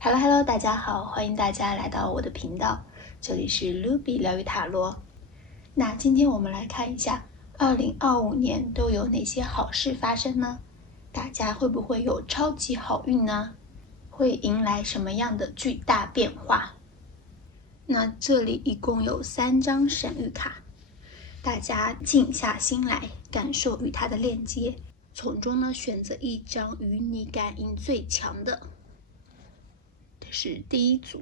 Hello Hello， 大家好，欢迎大家来到我的频道，这里是 Ruby 疗愈塔罗。那今天我们来看一下2025年都有哪些好事发生呢？大家会不会有超级好运呢？会迎来什么样的巨大变化？那这里一共有3张神谕卡，大家静下心来感受与它的链接，从中呢选择一张与你感应最强的。这是第一组，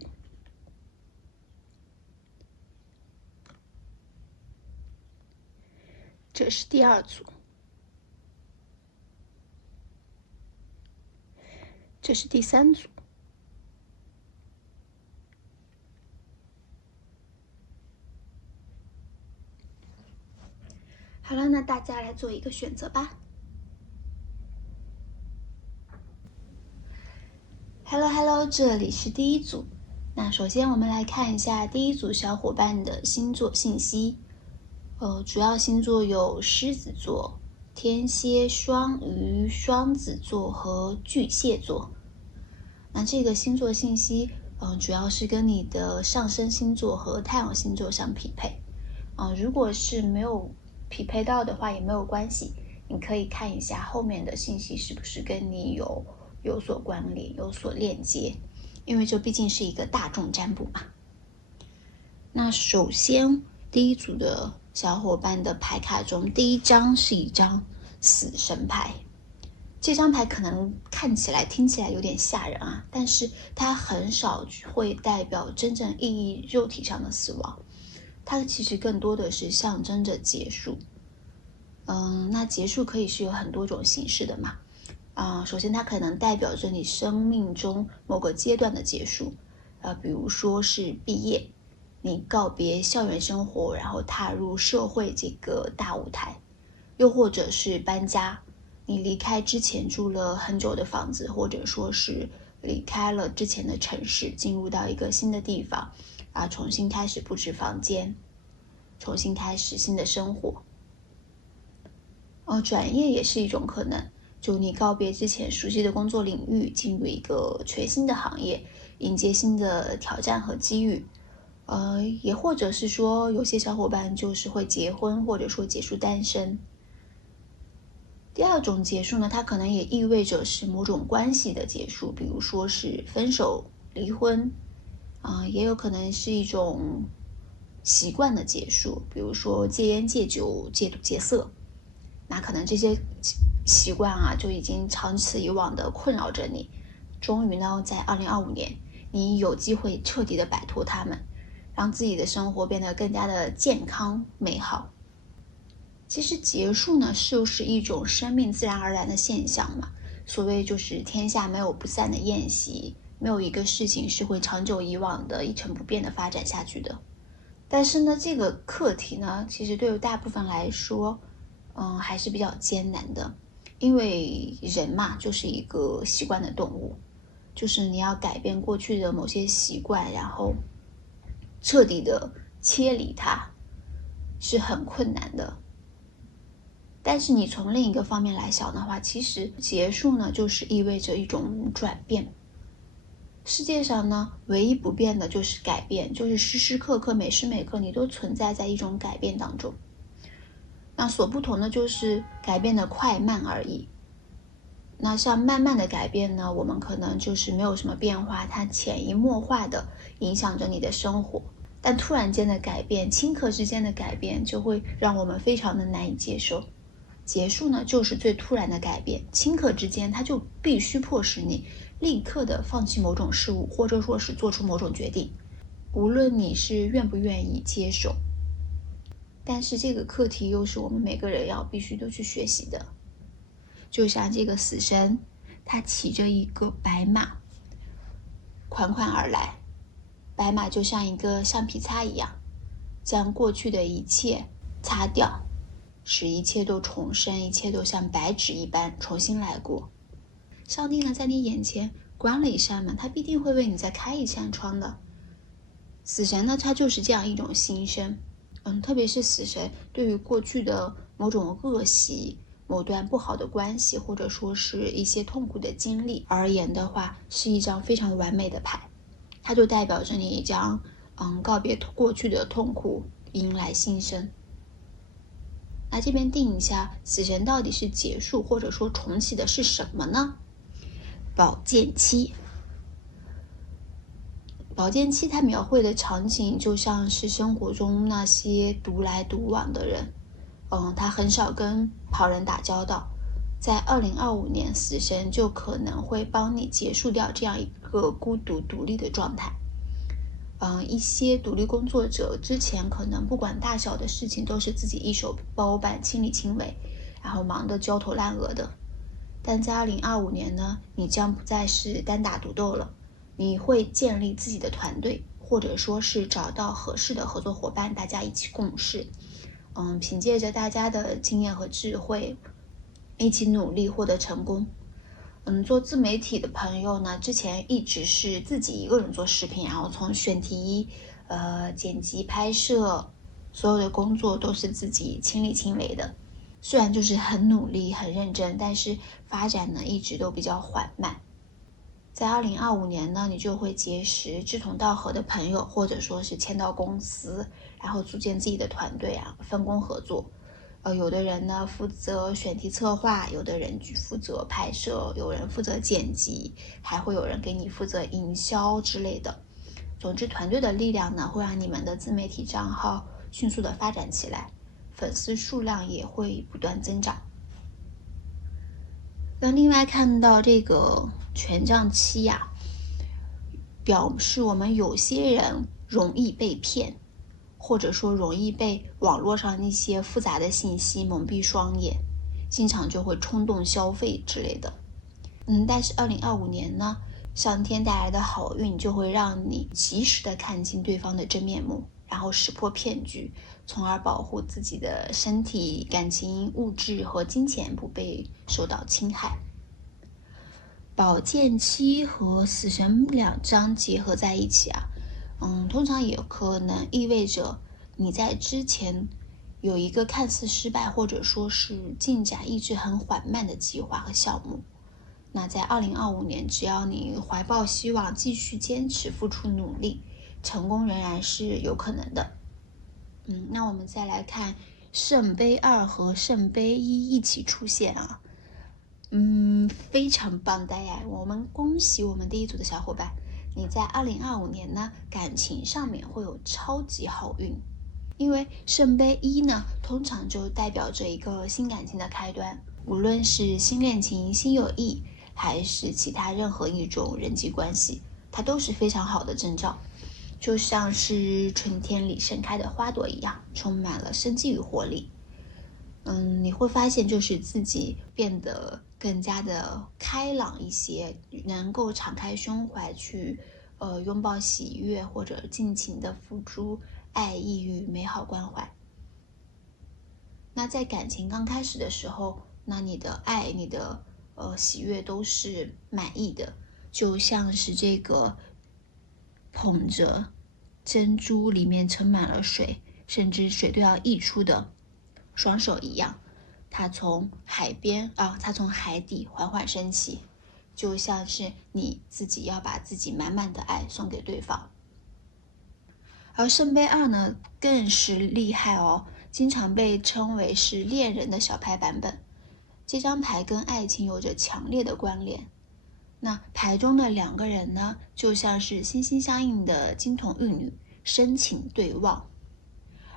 这是第二组，这是第三组。好了，那大家来做一个选择吧。Hello， 这里是第一组。那首先我们来看一下第一组小伙伴的星座信息。主要星座有狮子座、天蝎、双鱼、双子座和巨蟹座。那这个星座信息，主要是跟你的上升星座和太阳星座相匹配。如果是没有匹配到的话也没有关系，你可以看一下后面的信息是不是跟你有所关联、有所链接，因为这毕竟是一个大众占卜嘛。那首先第一组的小伙伴的牌卡中，第一张是一张死神牌。这张牌可能看起来听起来有点吓人啊，但是它很少会代表真正意义肉体上的死亡，它其实更多的是象征着结束。那结束可以是有很多种形式的嘛。首先它可能代表着你生命中某个阶段的结束，比如说是毕业，你告别校园生活，然后踏入社会这个大舞台，又或者是搬家，你离开之前住了很久的房子，或者说是离开了之前的城市，进入到一个新的地方，重新开始布置房间，重新开始新的生活。转业也是一种可能，就你告别之前熟悉的工作领域，进入一个全新的行业，迎接新的挑战和机遇。也或者是说有些小伙伴就是会结婚，或者说结束单身。第二种结束呢，它可能也意味着是某种关系的结束，比如说是分手、离婚，也有可能是一种习惯的结束，比如说戒烟、戒酒、戒赌、戒色。那可能这些习惯就已经长此以往的困扰着你，终于呢在2025年你有机会彻底的摆脱它们，让自己的生活变得更加的健康美好。其实结束呢就是一种生命自然而然的现象嘛，所谓就是天下没有不散的宴席，没有一个事情是会长久以往的一成不变的发展下去的。但是呢这个课题呢其实对于大部分来说还是比较艰难的，因为人嘛就是一个习惯的动物，就是你要改变过去的某些习惯，然后彻底的切离它是很困难的。但是你从另一个方面来想的话，其实结束呢就是意味着一种转变。世界上呢唯一不变的就是改变，就是时时刻刻每时每刻你都存在在一种改变当中。那所不同的就是改变的快慢而已。那像慢慢的改变呢，我们可能就是没有什么变化，它潜移默化的影响着你的生活。但突然间的改变，顷刻之间的改变，就会让我们非常的难以接受。结束呢，就是最突然的改变，顷刻之间，它就必须迫使你立刻的放弃某种事物，或者说是做出某种决定，无论你是愿不愿意接受。但是这个课题又是我们每个人要必须都去学习的。就像这个死神，他骑着一个白马款款而来，白马就像一个橡皮擦一样，将过去的一切擦掉，使一切都重生，一切都像白纸一般重新来过。上帝呢在你眼前关了一扇门，他必定会为你再开一扇窗的。死神呢他就是这样一种心声，特别是死神对于过去的某种恶习，某段不好的关系，或者说是一些痛苦的经历而言的话，是一张非常完美的牌。它就代表着你将告别过去的痛苦，迎来新生。那这边定一下，死神到底是结束或者说重启的是什么呢？宝剑七。宝剑七它描绘的场景就像是生活中那些独来独往的人，他很少跟旁人打交道。在2025年，死神就可能会帮你结束掉这样一个孤独独立的状态。一些独立工作者之前可能不管大小的事情都是自己一手包办、亲力亲为，然后忙得焦头烂额的。但在2025年呢，你将不再是单打独斗了，你会建立自己的团队，或者说是找到合适的合作伙伴，大家一起共事。凭借着大家的经验和智慧，一起努力获得成功。做自媒体的朋友呢，之前一直是自己一个人做视频，然后从选题、剪辑、拍摄，所有的工作都是自己亲力亲为的。虽然就是很努力、很认真，但是发展呢一直都比较缓慢。在2025年呢，你就会结识志同道合的朋友，或者说是签到公司，然后组建自己的团队啊，分工合作。有的人呢负责选题策划，有的人负责拍摄，有人负责剪辑，还会有人给你负责营销之类的。总之，团队的力量呢，会让你们的自媒体账号迅速的发展起来，粉丝数量也会不断增长。那另外看到这个权杖七呀，表示我们有些人容易被骗，或者说容易被网络上一些复杂的信息蒙蔽双眼，经常就会冲动消费之类的。但是2025年呢，上天带来的好运就会让你及时的看清对方的真面目，然后识破骗局，从而保护自己的身体、感情、物质和金钱不被受到侵害。宝剑七和死神2张结合在一起啊，通常也可能意味着你在之前有一个看似失败或者说是进展一直很缓慢的计划和项目。那在2025年，只要你怀抱希望，继续坚持付出努力，成功仍然是有可能的。那我们再来看圣杯2和圣杯1一起出现啊。非常棒的呀！我们恭喜我们第一组的小伙伴，你在2025年呢，感情上面会有超级好运。因为圣杯1呢，通常就代表着一个新感情的开端，无论是新恋情、新友谊，还是其他任何一种人际关系，它都是非常好的征兆，就像是春天里盛开的花朵一样，充满了生机与活力。你会发现就是自己变得更加的开朗一些，能够敞开胸怀去拥抱喜悦，或者尽情的付出爱意与美好关怀。那在感情刚开始的时候，那你的爱、你的喜悦都是满意的，就像是这个捧着珍珠里面盛满了水，甚至水都要溢出的双手一样，它从海底缓缓升起，就像是你自己要把自己满满的爱送给对方。而圣杯2呢，更是厉害哦，经常被称为是恋人的小牌版本。这张牌跟爱情有着强烈的关联。那牌中的2个人呢，就像是心心相印的金童玉女，深情对望。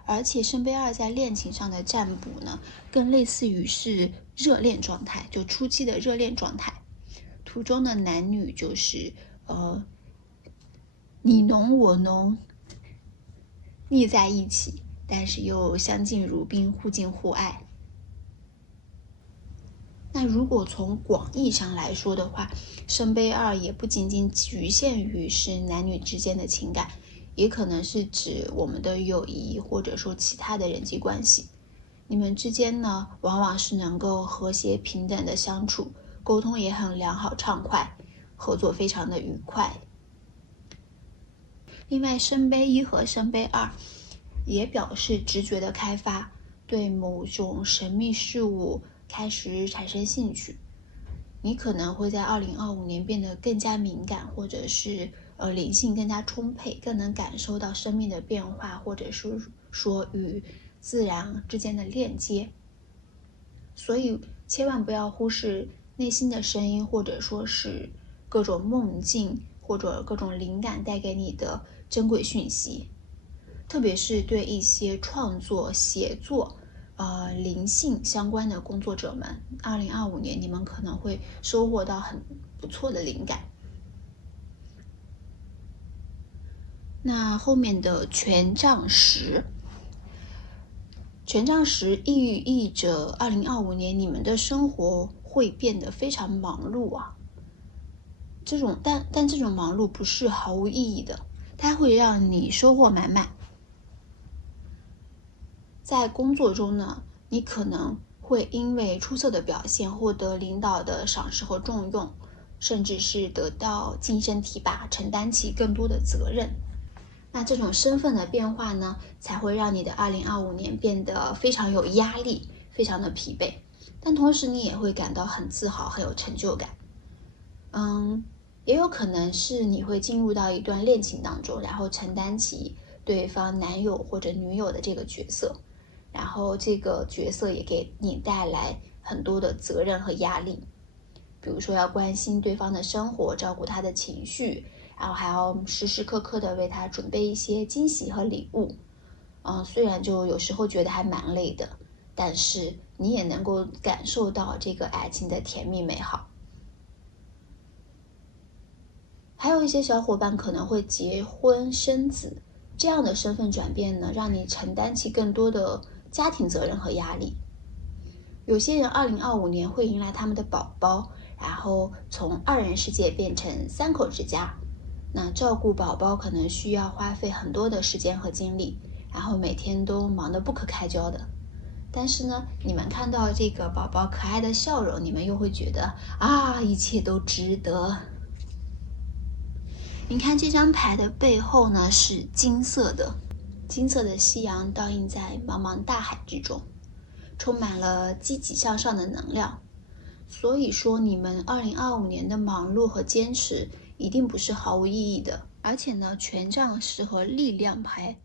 而且圣杯2在恋情上的占卜呢，更类似于是热恋状态，就初期的热恋状态。图中的男女就是你浓我浓，腻在一起，但是又相敬如宾，互敬互爱。那如果从广义上来说的话，圣杯2也不仅仅局限于是男女之间的情感，也可能是指我们的友谊，或者说其他的人际关系。你们之间呢，往往是能够和谐平等的相处，沟通也很良好畅快，合作非常的愉快。另外，圣杯1和圣杯2也表示直觉的开发，对某种神秘事物开始产生兴趣。你可能会在2025年变得更加敏感，或者是灵性更加充沛，更能感受到生命的变化，或者是说与自然之间的链接。所以千万不要忽视内心的声音，或者说是各种梦境或者各种灵感带给你的珍贵讯息。特别是对一些创作、写作、灵性相关的工作者们，2025年你们可能会收获到很不错的灵感。那后面的权杖十，权杖十寓意着2025年你们的生活会变得非常忙碌啊。但这种忙碌不是毫无意义的，它会让你收获满满。在工作中呢，你可能会因为出色的表现获得领导的赏识和重用，甚至是得到晋升提拔，承担起更多的责任。那这种身份的变化呢，才会让你的2025年变得非常有压力，非常的疲惫。但同时你也会感到很自豪，很有成就感。也有可能是你会进入到一段恋情当中，然后承担起对方男友或者女友的这个角色。然后这个角色也给你带来很多的责任和压力，比如说要关心对方的生活，照顾他的情绪，然后还要时时刻刻的为他准备一些惊喜和礼物。虽然就有时候觉得还蛮累的，但是你也能够感受到这个爱情的甜蜜美好。还有一些小伙伴可能会结婚生子，这样的身份转变呢，让你承担起更多的家庭责任和压力。有些人2025年会迎来他们的宝宝，然后从2人世界变成3口之家。那照顾宝宝可能需要花费很多的时间和精力，然后每天都忙得不可开交的。但是呢，你们看到这个宝宝可爱的笑容，你们又会觉得一切都值得。你看这张牌的背后呢，是金色的夕阳倒映在茫茫大海之中，充满了积极向上的能量。所以说你们2025年的忙碌和坚持一定不是毫无意义的。而且呢，权杖十和力量牌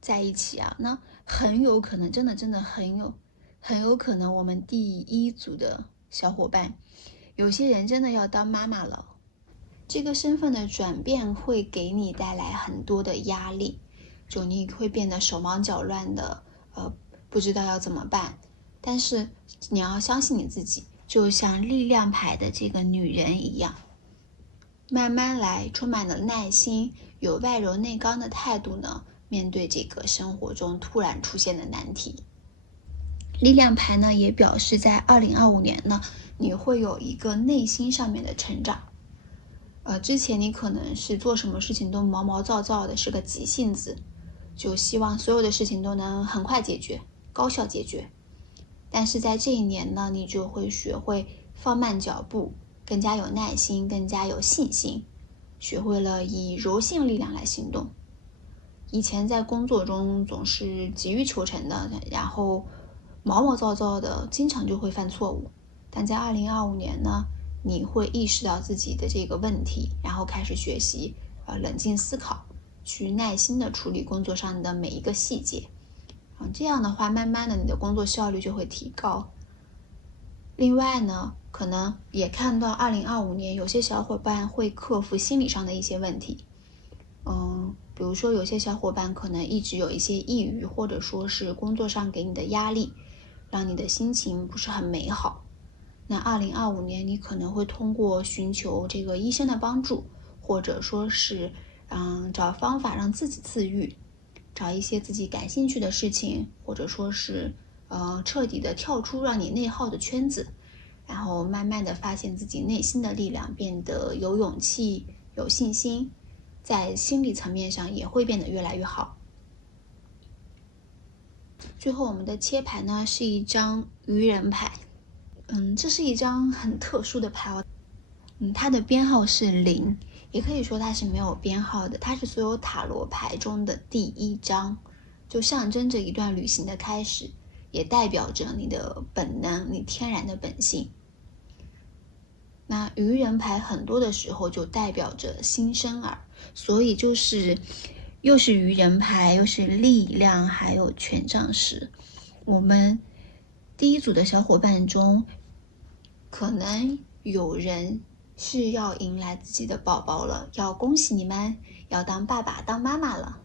在一起啊，那很有可能真的很有可能我们第一组的小伙伴，有些人真的要当妈妈了。这个身份的转变会给你带来很多的压力，就你会变得手忙脚乱的，不知道要怎么办。但是你要相信你自己，就像力量牌的这个女人一样，慢慢来，充满了耐心，有外柔内刚的态度呢，面对这个生活中突然出现的难题。力量牌呢，也表示在2025年呢，你会有一个内心上面的成长。之前你可能是做什么事情都毛毛躁躁的，是个急性子，就希望所有的事情都能很快解决，高效解决。但是在这一年呢，你就会学会放慢脚步，更加有耐心，更加有信心，学会了以柔性力量来行动。以前在工作中总是急于求成的，然后毛毛躁躁的，经常就会犯错误。但在2025年呢，你会意识到自己的这个问题，然后开始学习冷静思考，去耐心的处理工作上的每一个细节。这样的话，慢慢的你的工作效率就会提高。另外呢，可能也看到2025年有些小伙伴会克服心理上的一些问题。比如说有些小伙伴可能一直有一些抑郁，或者说是工作上给你的压力，让你的心情不是很美好。那2025年你可能会通过寻求这个医生的帮助，或者说是找方法让自己自愈，找一些自己感兴趣的事情，或者说是彻底的跳出让你内耗的圈子，然后慢慢的发现自己内心的力量，变得有勇气有信心，在心理层面上也会变得越来越好。最后我们的切牌呢是一张愚人牌。这是一张很特殊的牌哦。它的编号是0，也可以说它是没有编号的。它是所有塔罗牌中的第1张，就象征着一段旅行的开始，也代表着你的本能，你天然的本性。那愚人牌很多的时候就代表着新生儿，所以就是又是愚人牌，又是力量，还有权杖十。我们第一组的小伙伴中，可能有人是要迎来自己的宝宝了，要恭喜你们，要当爸爸当妈妈了。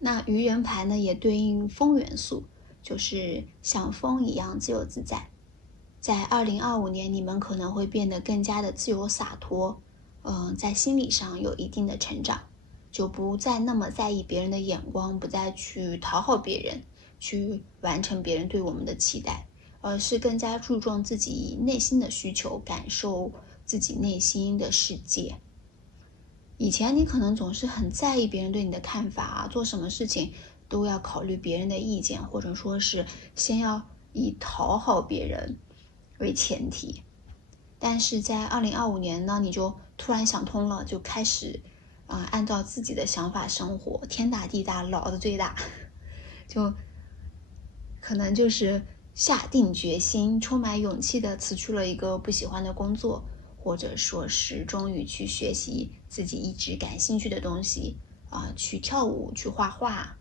那愚人牌呢，也对应风元素，就是像风一样自由自在。在2025年，你们可能会变得更加的自由洒脱，在心理上有一定的成长，就不再那么在意别人的眼光，不再去讨好别人，去完成别人对我们的期待，而是更加注重自己内心的需求，感受自己内心的世界。以前你可能总是很在意别人对你的看法啊，做什么事情都要考虑别人的意见，或者说是先要以讨好别人为前提。但是在2025年呢，你就突然想通了，就开始按照自己的想法生活，天大地大，老子最大，就可能就是下定决心，充满勇气的辞去了一个不喜欢的工作，或者说是终于去学习自己一直感兴趣的东西去跳舞，去画画，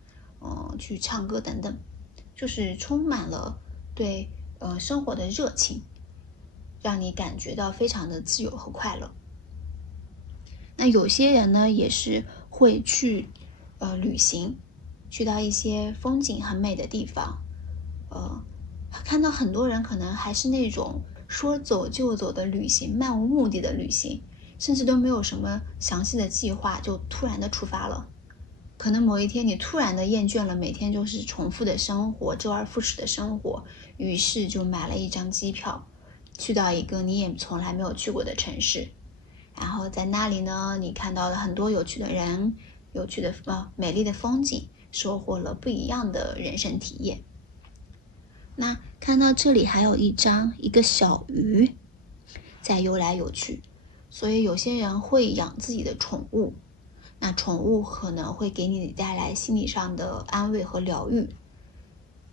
去唱歌等等，就是充满了对生活的热情，让你感觉到非常的自由和快乐。那有些人呢，也是会去旅行，去到一些风景很美的地方，看到很多人可能还是那种说走就走的旅行，漫无目的的旅行，甚至都没有什么详细的计划，就突然的出发了。可能某一天你突然的厌倦了每天就是重复的生活，周而复始的生活，于是就买了一张机票，去到一个你也从来没有去过的城市，然后在那里呢，你看到了很多有趣的人，有趣的美丽的风景，收获了不一样的人生体验。那看到这里还有一个小鱼在游来游去，所以有些人会养自己的宠物，那宠物可能会给你带来心理上的安慰和疗愈。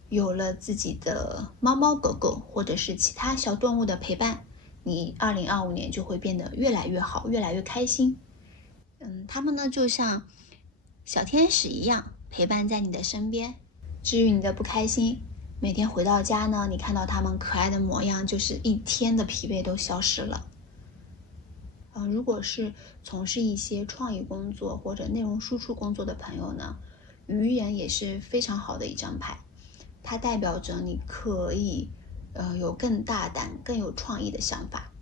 有了自己的猫猫狗狗或者是其他小动物的陪伴，你2025年就会变得越来越好，越来越开心。它们呢就像小天使一样陪伴在你的身边，至于你的不开心，每天回到家呢，你看到它们可爱的模样，就是一天的疲惫都消失了。如果是从事一些创意工作或者内容输出工作的朋友呢，愚人也是非常好的一张牌，它代表着你可以有更大胆、更有创意的想法。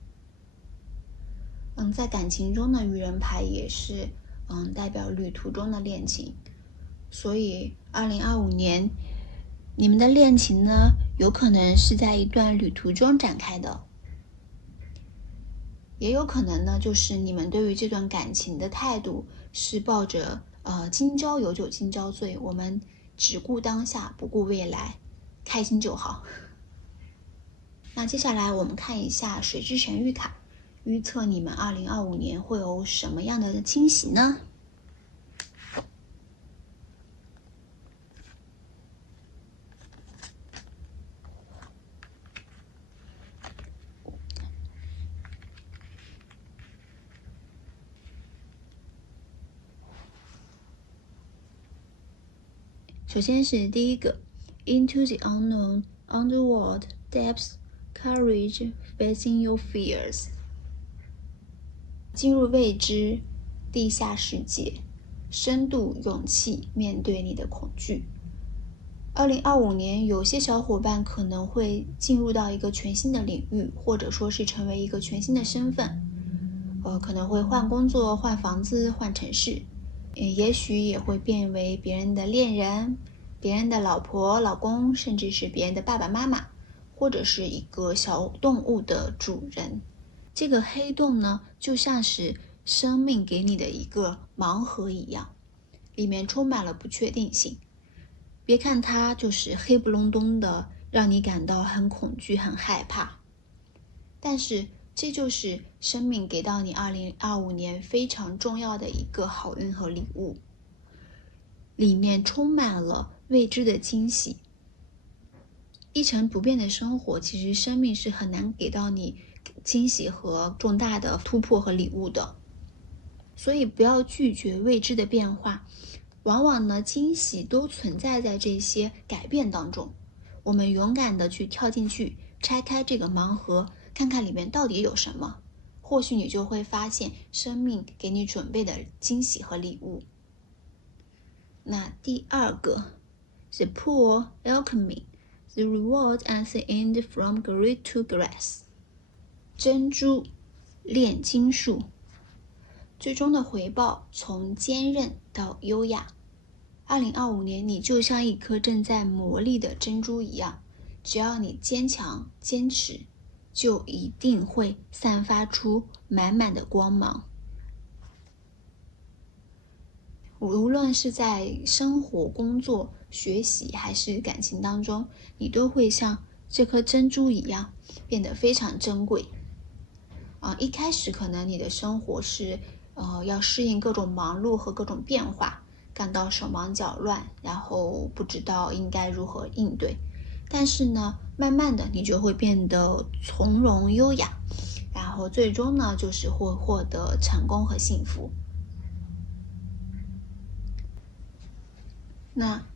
在感情中呢，愚人牌也是代表旅途中的恋情，所以2025年你们的恋情呢，有可能是在一段旅途中展开的，也有可能呢，就是你们对于这段感情的态度是抱着今朝有酒今朝醉，我们只顾当下不顾未来，开心就好。那接下来我们看一下水之神谕卡，预测你们2025年会有什么样的惊喜呢？首先是第一个 Into the unknown, underworld, depths, courage, facing your fears。 进入未知，地下世界，深度勇气面对你的恐惧。2025年，有些小伙伴可能会进入到一个全新的领域，或者说是成为一个全新的身份，可能会换工作、换房子、换城市，也许也会变为别人的恋人、别人的老婆、老公，甚至是别人的爸爸妈妈，或者是一个小动物的主人。这个黑洞呢，就像是生命给你的一个盲盒一样，里面充满了不确定性。别看它就是黑不隆咚的，让你感到很恐惧、很害怕，但是这就是生命给到你2025年非常重要的一个好运和礼物。里面充满了未知的惊喜。一成不变的生活，其实生命是很难给到你惊喜和重大的突破和礼物的。所以不要拒绝未知的变化，往往呢，惊喜都存在在这些改变当中。我们勇敢的去跳进去，拆开这个盲盒，看看里面到底有什么，或许你就会发现生命给你准备的惊喜和礼物。那第二个 The Pearl Alchemy, the reward at the end from grit to grace. 珍珠炼金术，最终的回报从坚韧到优雅。2025年，你就像一颗正在磨砺的珍珠一样，只要你坚强坚持，就一定会散发出满满的光芒。无论是在生活、工作、学习还是感情当中，你都会像这颗珍珠一样变得非常珍贵。一开始可能你的生活是要适应各种忙碌和各种变化，感到手忙脚乱，然后不知道应该如何应对。但是呢，慢慢的你就会变得从容优雅，然后最终呢，就是会获得成功和幸福。那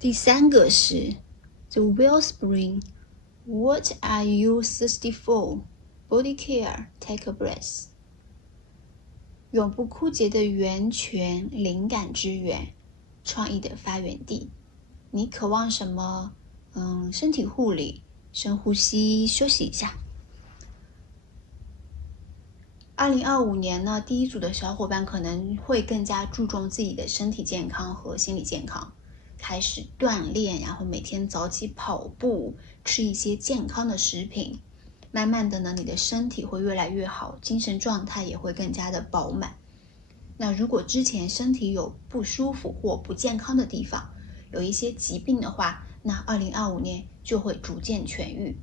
第三个是 The Wellspring. What are you thirsty for? Body care, take a breath. 永不枯竭的源泉，灵感之源，创意的发源地。你渴望什么？身体护理，深呼吸，休息一下。2025年呢，第一组的小伙伴可能会更加注重自己的身体健康和心理健康，开始锻炼，然后每天早起跑步，吃一些健康的食品。慢慢的呢，你的身体会越来越好，精神状态也会更加的饱满。那如果之前身体有不舒服或不健康的地方，有一些疾病的话，那2025年就会逐渐痊愈。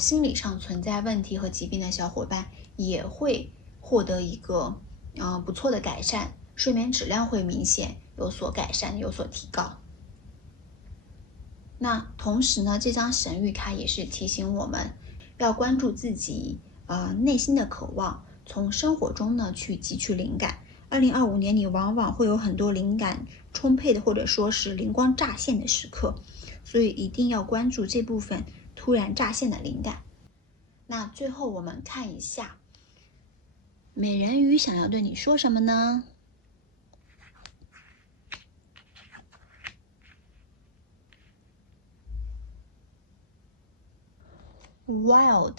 心理上存在问题和疾病的小伙伴也会获得一个不错的改善，睡眠质量会明显有所改善，有所提高。那同时呢，这张神谕卡也是提醒我们要关注自己内心的渴望，从生活中呢去汲取灵感。2025年你往往会有很多灵感充沛的，或者说是灵光乍现的时刻，所以一定要关注这部分突然乍现的灵感。那最后我们看一下美人鱼想要对你说什么呢？Wild,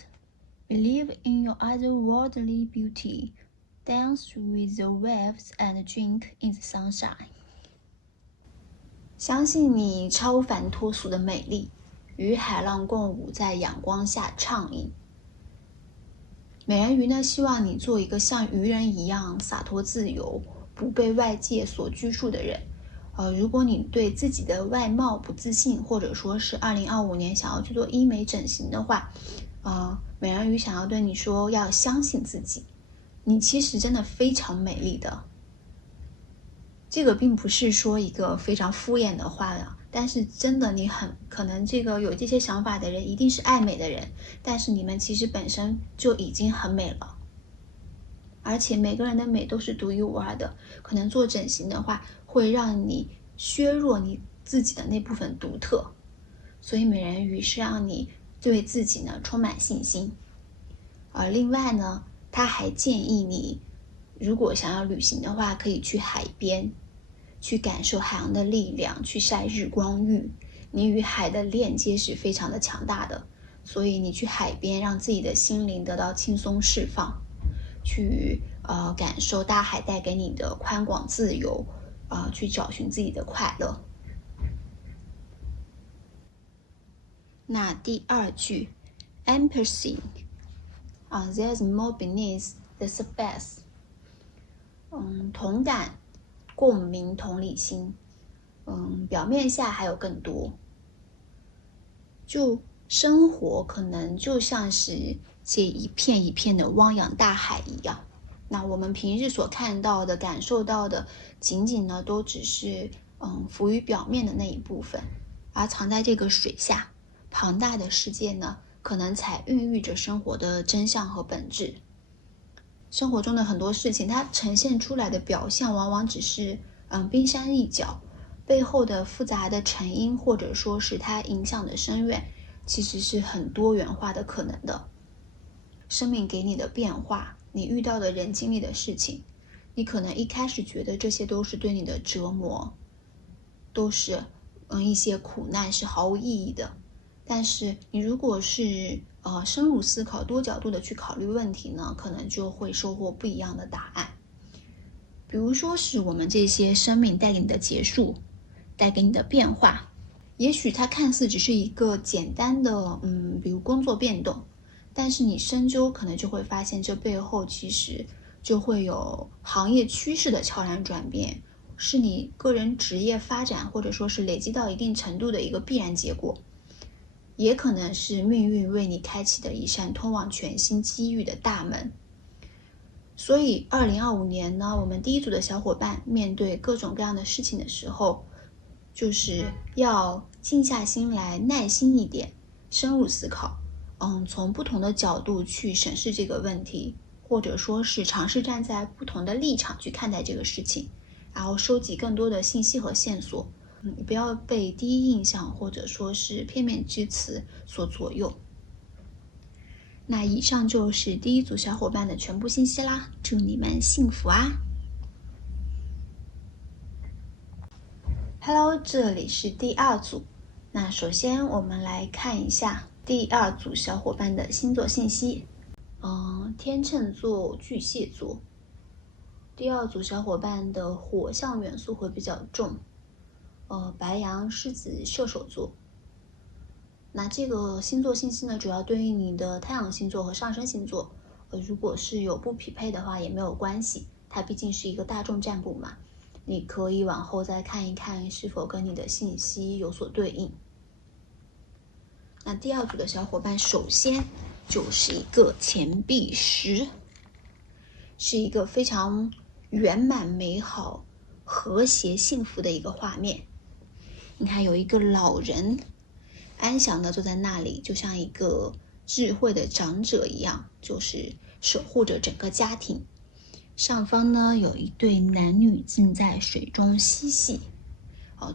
believe in your otherworldly beauty, dance with the waves and drink in the sunshine. 相信你超凡脱俗的美丽，与海浪共舞，在阳光下畅饮。美人鱼呢，希望你做一个像鱼人一样洒脱自由，不被外界所拘束的人。如果你对自己的外貌不自信，或者说是2025年想要去做医美整形的话，美人鱼想要对你说，要相信自己，你其实真的非常美丽的。这个并不是说一个非常敷衍的话了，但是真的你很可能这个有这些想法的人一定是爱美的人，但是你们其实本身就已经很美了。而且每个人的美都是独一无二的，可能做整形的话会让你削弱你自己的那部分独特，所以美人鱼是让你对自己呢充满信心。另外呢，他还建议你如果想要旅行的话，可以去海边，去感受海洋的力量，去晒日光浴。你与海的链接是非常的强大的，所以你去海边让自己的心灵得到轻松释放，去感受大海带给你的宽广自由，去找寻自己的快乐。那第二句 Empathy, there's more beneath the surface. 同感、共鸣、同理心，表面下还有更多。就生活可能就像是这一片一片的汪洋大海一样，那我们平日所看到的、感受到的，仅仅呢都只是浮于表面的那一部分，而藏在这个水下庞大的世界呢，可能才孕育着生活的真相和本质。生活中的很多事情，它呈现出来的表象往往只是冰山一角，背后的复杂的成因或者说是它影响的深远，其实是很多元化的可能的。生命给你的变化，你遇到的人经历的事情，你可能一开始觉得这些都是对你的折磨，都是一些苦难，是毫无意义的。但是你如果是深入思考，多角度的去考虑问题呢，可能就会收获不一样的答案。比如说是我们这些生命带给你的结束，带给你的变化，也许它看似只是一个简单的比如工作变动，但是你深究可能就会发现，这背后其实就会有行业趋势的悄然转变，是你个人职业发展或者说是累积到一定程度的一个必然结果，也可能是命运为你开启的一扇通往全新机遇的大门。所以2025年呢，我们第一组的小伙伴面对各种各样的事情的时候，就是要静下心来，耐心一点，深入思考，从不同的角度去审视这个问题，或者说是尝试站在不同的立场去看待这个事情，然后收集更多的信息和线索，不要被第一印象或者说是片面之词所左右。那以上就是第一组小伙伴的全部信息啦，祝你们幸福啊！ Hello， 这里是第二组。那首先我们来看一下第二组小伙伴的星座信息。天秤座、巨蟹座。第二组小伙伴的火象元素会比较重，白羊、狮子、射手座。那这个星座信息呢，主要对应你的太阳星座和上升星座。如果是有不匹配的话也没有关系，它毕竟是一个大众占卜嘛，你可以往后再看一看是否跟你的信息有所对应。那第二组的小伙伴首先就是一个钱币10，是一个非常圆满美好和谐幸福的一个画面。你看有一个老人安详地坐在那里，就像一个智慧的长者一样，就是守护着整个家庭。上方呢有一对男女正在水中嬉戏，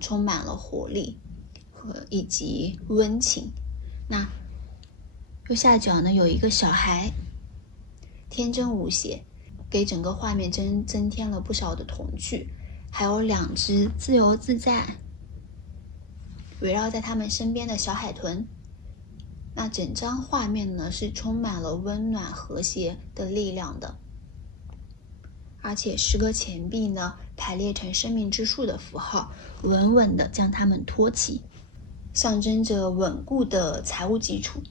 充满了活力以及温情。那右下角呢有一个小孩，天真无邪，给整个画面增添了不少的童趣。还有2只自由自在围绕在他们身边的小海豚。那整张画面呢是充满了温暖和谐的力量的，而且10个钱币呢排列成生命之树的符号，稳稳地将它们托起，象征着稳固的财务基础。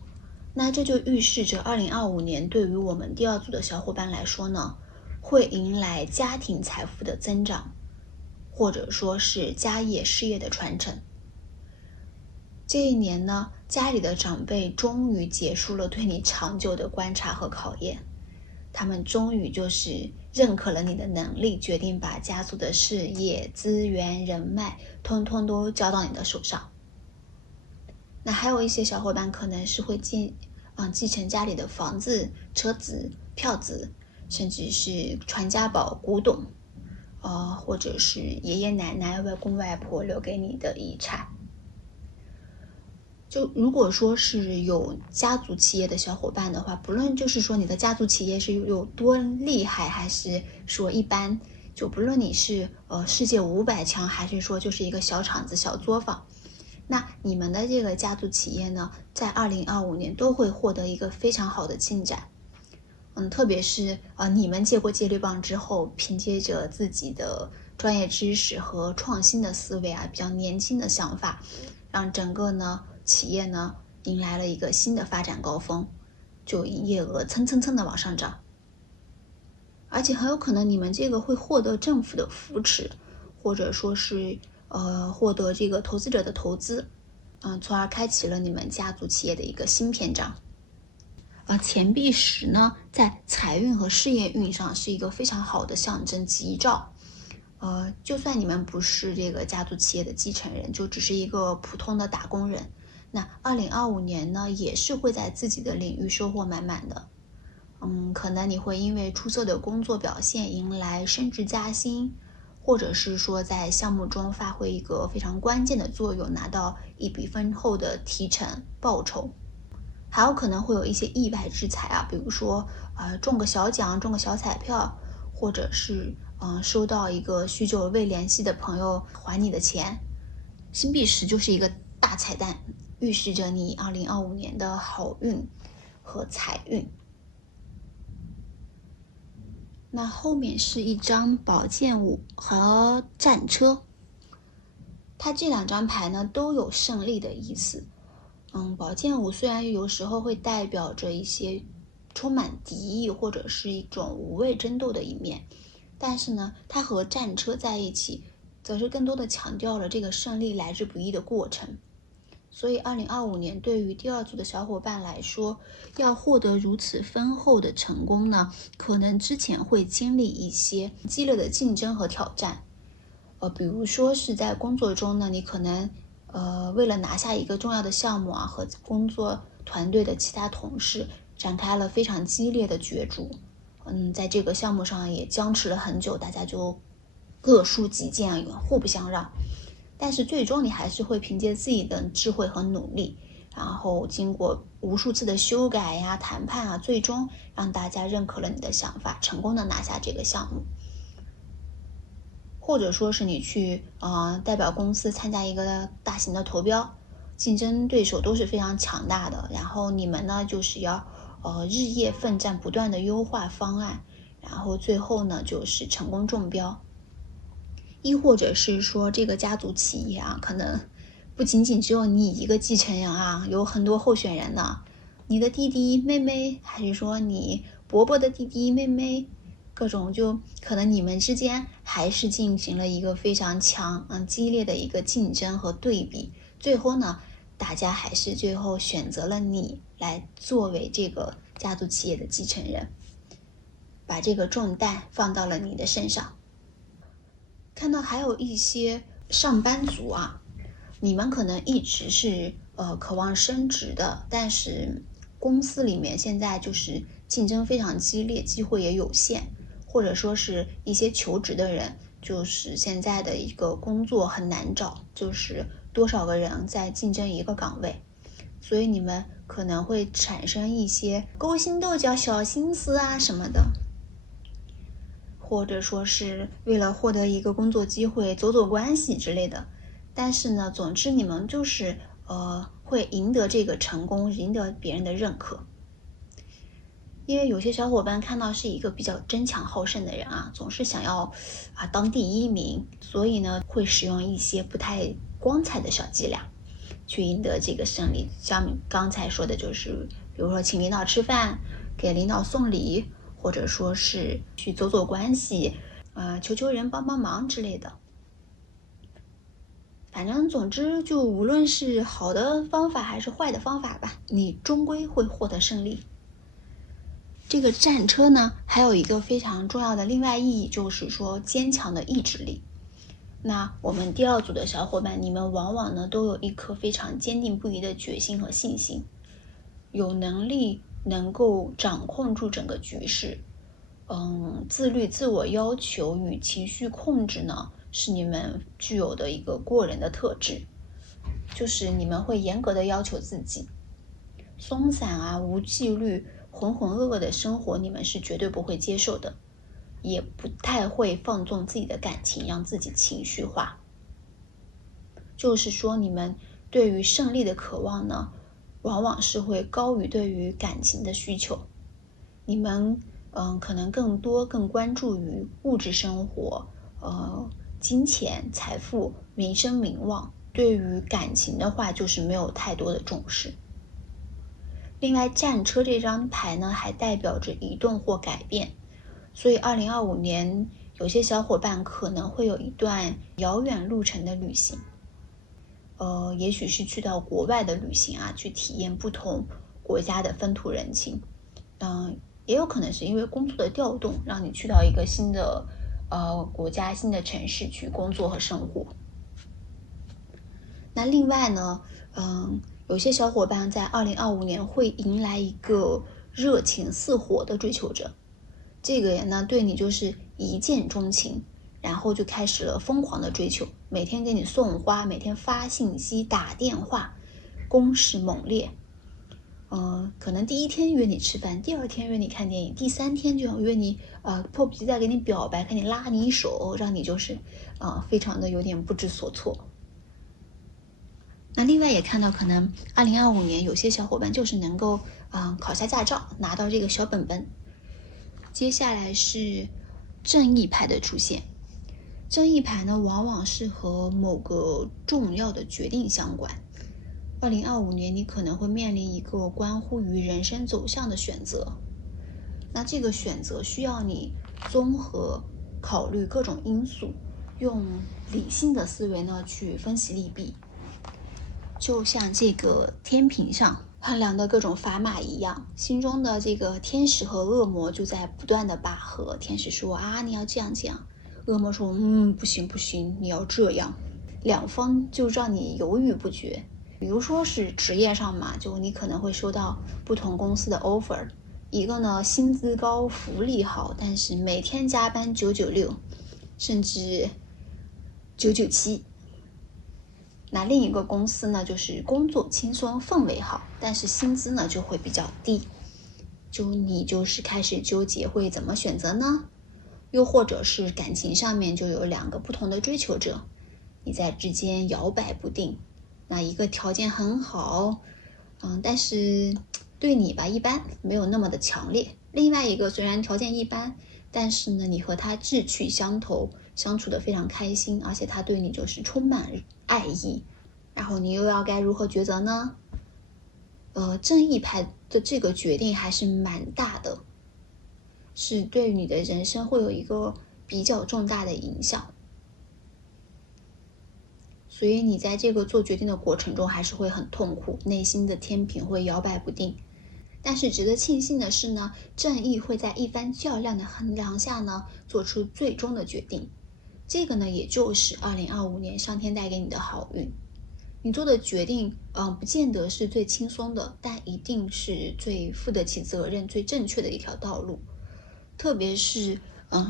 那这就预示着2025年对于我们第二组的小伙伴来说呢，会迎来家庭财富的增长，或者说是家业事业的传承。这一年呢，家里的长辈终于结束了对你长久的观察和考验，他们终于就是认可了你的能力，决定把家族的事业、资源、人脉通通都交到你的手上。那还有一些小伙伴可能是会继承家里的房子、车子、票子，甚至是传家宝、古董，或者是爷爷奶奶、外公外婆留给你的遗产。就如果说是有家族企业的小伙伴的话，不论就是说你的家族企业是有多厉害，还是说一般，就不论你是世界500强，还是说就是一个小厂子、小作坊，那你们的这个家族企业呢，在2025年都会获得一个非常好的进展。特别是你们接过接力棒之后，凭借着自己的专业知识和创新的思维比较年轻的想法，让整个企业呢迎来了一个新的发展高峰，就营业额蹭蹭蹭的往上涨。而且很有可能你们这个会获得政府的扶持，或者说是获得这个投资者的投资，从而开启了你们家族企业的一个新篇章。钱币10呢，在财运和事业运上是一个非常好的象征吉兆。就算你们不是这个家族企业的继承人，就只是一个普通的打工人，那2025年呢，也是会在自己的领域收获满满的。可能你会因为出色的工作表现迎来升职加薪，或者是说在项目中发挥一个非常关键的作用，拿到一笔丰厚的提成报酬。还有可能会有一些意外之财啊，比如说中个小奖，中个小彩票，或者是收到一个许久未联系的朋友还你的钱。星币10就是一个大彩蛋，预示着你2025年的好运和财运。那后面是一张宝剑五和战车，它这两张牌呢都有胜利的意思。宝剑五虽然有时候会代表着一些充满敌意或者是一种无谓争斗的一面，但是呢，它和战车在一起，则是更多的强调了这个胜利来之不易的过程。所以2025年对于第二组的小伙伴来说，要获得如此丰厚的成功呢，可能之前会经历一些激烈的竞争和挑战。比如说是在工作中呢，你可能为了拿下一个重要的项目啊，和工作团队的其他同事展开了非常激烈的角逐。在这个项目上也僵持了很久，大家就各抒己见，互不相让。但是最终你还是会凭借自己的智慧和努力，然后经过无数次的修改呀、谈判啊，最终让大家认可了你的想法，成功的拿下这个项目。或者说是你去代表公司参加一个大型的投标，竞争对手都是非常强大的，然后你们呢就是要日夜奋战，不断的优化方案，然后最后呢就是成功中标。亦或者是说这个家族企业啊，可能不仅仅只有你一个继承人啊，有很多候选人呢，你的弟弟妹妹，还是说你伯伯的弟弟妹妹，各种就可能你们之间还是进行了一个非常激烈的一个竞争和对比，最后呢，大家还是最后选择了你来作为这个家族企业的继承人，把这个重担放到了你的身上。看到还有一些上班族啊，你们可能一直是渴望升职的，但是公司里面现在就是竞争非常激烈，机会也有限，或者说是一些求职的人，就是现在的一个工作很难找，就是多少个人在竞争一个岗位，所以你们可能会产生一些勾心斗角、小心思啊什么的。或者说是为了获得一个工作机会走走关系之类的，但是呢，总之你们就是会赢得这个成功，赢得别人的认可。因为有些小伙伴看到是一个比较争强好胜的人啊，总是想要当第一名，所以呢会使用一些不太光彩的小伎俩去赢得这个胜利。像刚才说的，就是比如说请领导吃饭，给领导送礼，或者说是去走走关系，求求人帮帮忙之类的。反正总之就无论是好的方法还是坏的方法吧，你终归会获得胜利。这个战车呢，还有一个非常重要的另外意义，就是说坚强的意志力。那我们第二组的小伙伴，你们往往呢都有一颗非常坚定不移的决心和信心，有能力能够掌控住整个局势。自律、自我要求与情绪控制呢，是你们具有的一个过人的特质，就是你们会严格的要求自己。松散啊、无纪律、浑浑噩噩的生活，你们是绝对不会接受的，也不太会放纵自己的感情，让自己情绪化。就是说，你们对于胜利的渴望呢，往往是会高于对于感情的需求。你们可能更关注于物质生活，金钱、财富、名声、名望，对于感情的话就是没有太多的重视。另外，战车这张牌呢，还代表着移动或改变，所以2025年有些小伙伴可能会有一段遥远路程的旅行，也许是去到国外的旅行啊，去体验不同国家的风土人情，也有可能是因为工作的调动，让你去到一个新的国家、新的城市去工作和生活。那另外呢，有些小伙伴在2025年会迎来一个热情似火的追求者，这个人呢对你就是一见钟情，然后就开始了疯狂的追求，每天给你送花，每天发信息、打电话，攻势猛烈。可能第一天约你吃饭，第二天约你看电影，第三天就要约你迫不及待给你表白，给你拉你手，让你就是非常的有点不知所措。那另外也看到，可能2025年有些小伙伴就是能够考下驾照，拿到这个小本本。接下来是正义牌的出现。正义牌呢，往往是和某个重要的决定相关。2025年你可能会面临一个关乎于人生走向的选择，那这个选择需要你综合考虑各种因素，用理性的思维呢去分析利弊。就像这个天平上衡量的各种砝码一样，心中的这个天使和恶魔就在不断的拔河。天使说你要这样，恶魔说不行，你要这样，两方就让你犹豫不决。比如说是职业上嘛，就你可能会收到不同公司的 offer， 一个呢薪资高福利好，但是每天加班996甚至997。那另一个公司呢，就是工作轻松氛围好，但是薪资呢就会比较低。你就是开始纠结会怎么选择呢？又或者是感情上面就有两个不同的追求者，你在之间摇摆不定。那一个条件很好，但是对你吧一般，没有那么的强烈。另外一个虽然条件一般，但是呢你和他志趣相投，相处得非常开心，而且他对你就是充满爱意。然后你又要该如何抉择呢？正义牌的这个决定还是蛮大的，是对你的人生会有一个比较重大的影响。所以你在这个做决定的过程中还是会很痛苦，内心的天平会摇摆不定。但是值得庆幸的是呢，正义会在一番较量的衡量下呢，做出最终的决定。这个呢，也就是2025年上天带给你的好运。你做的决定，不见得是最轻松的，但一定是最负得起责任、最正确的一条道路。特别是，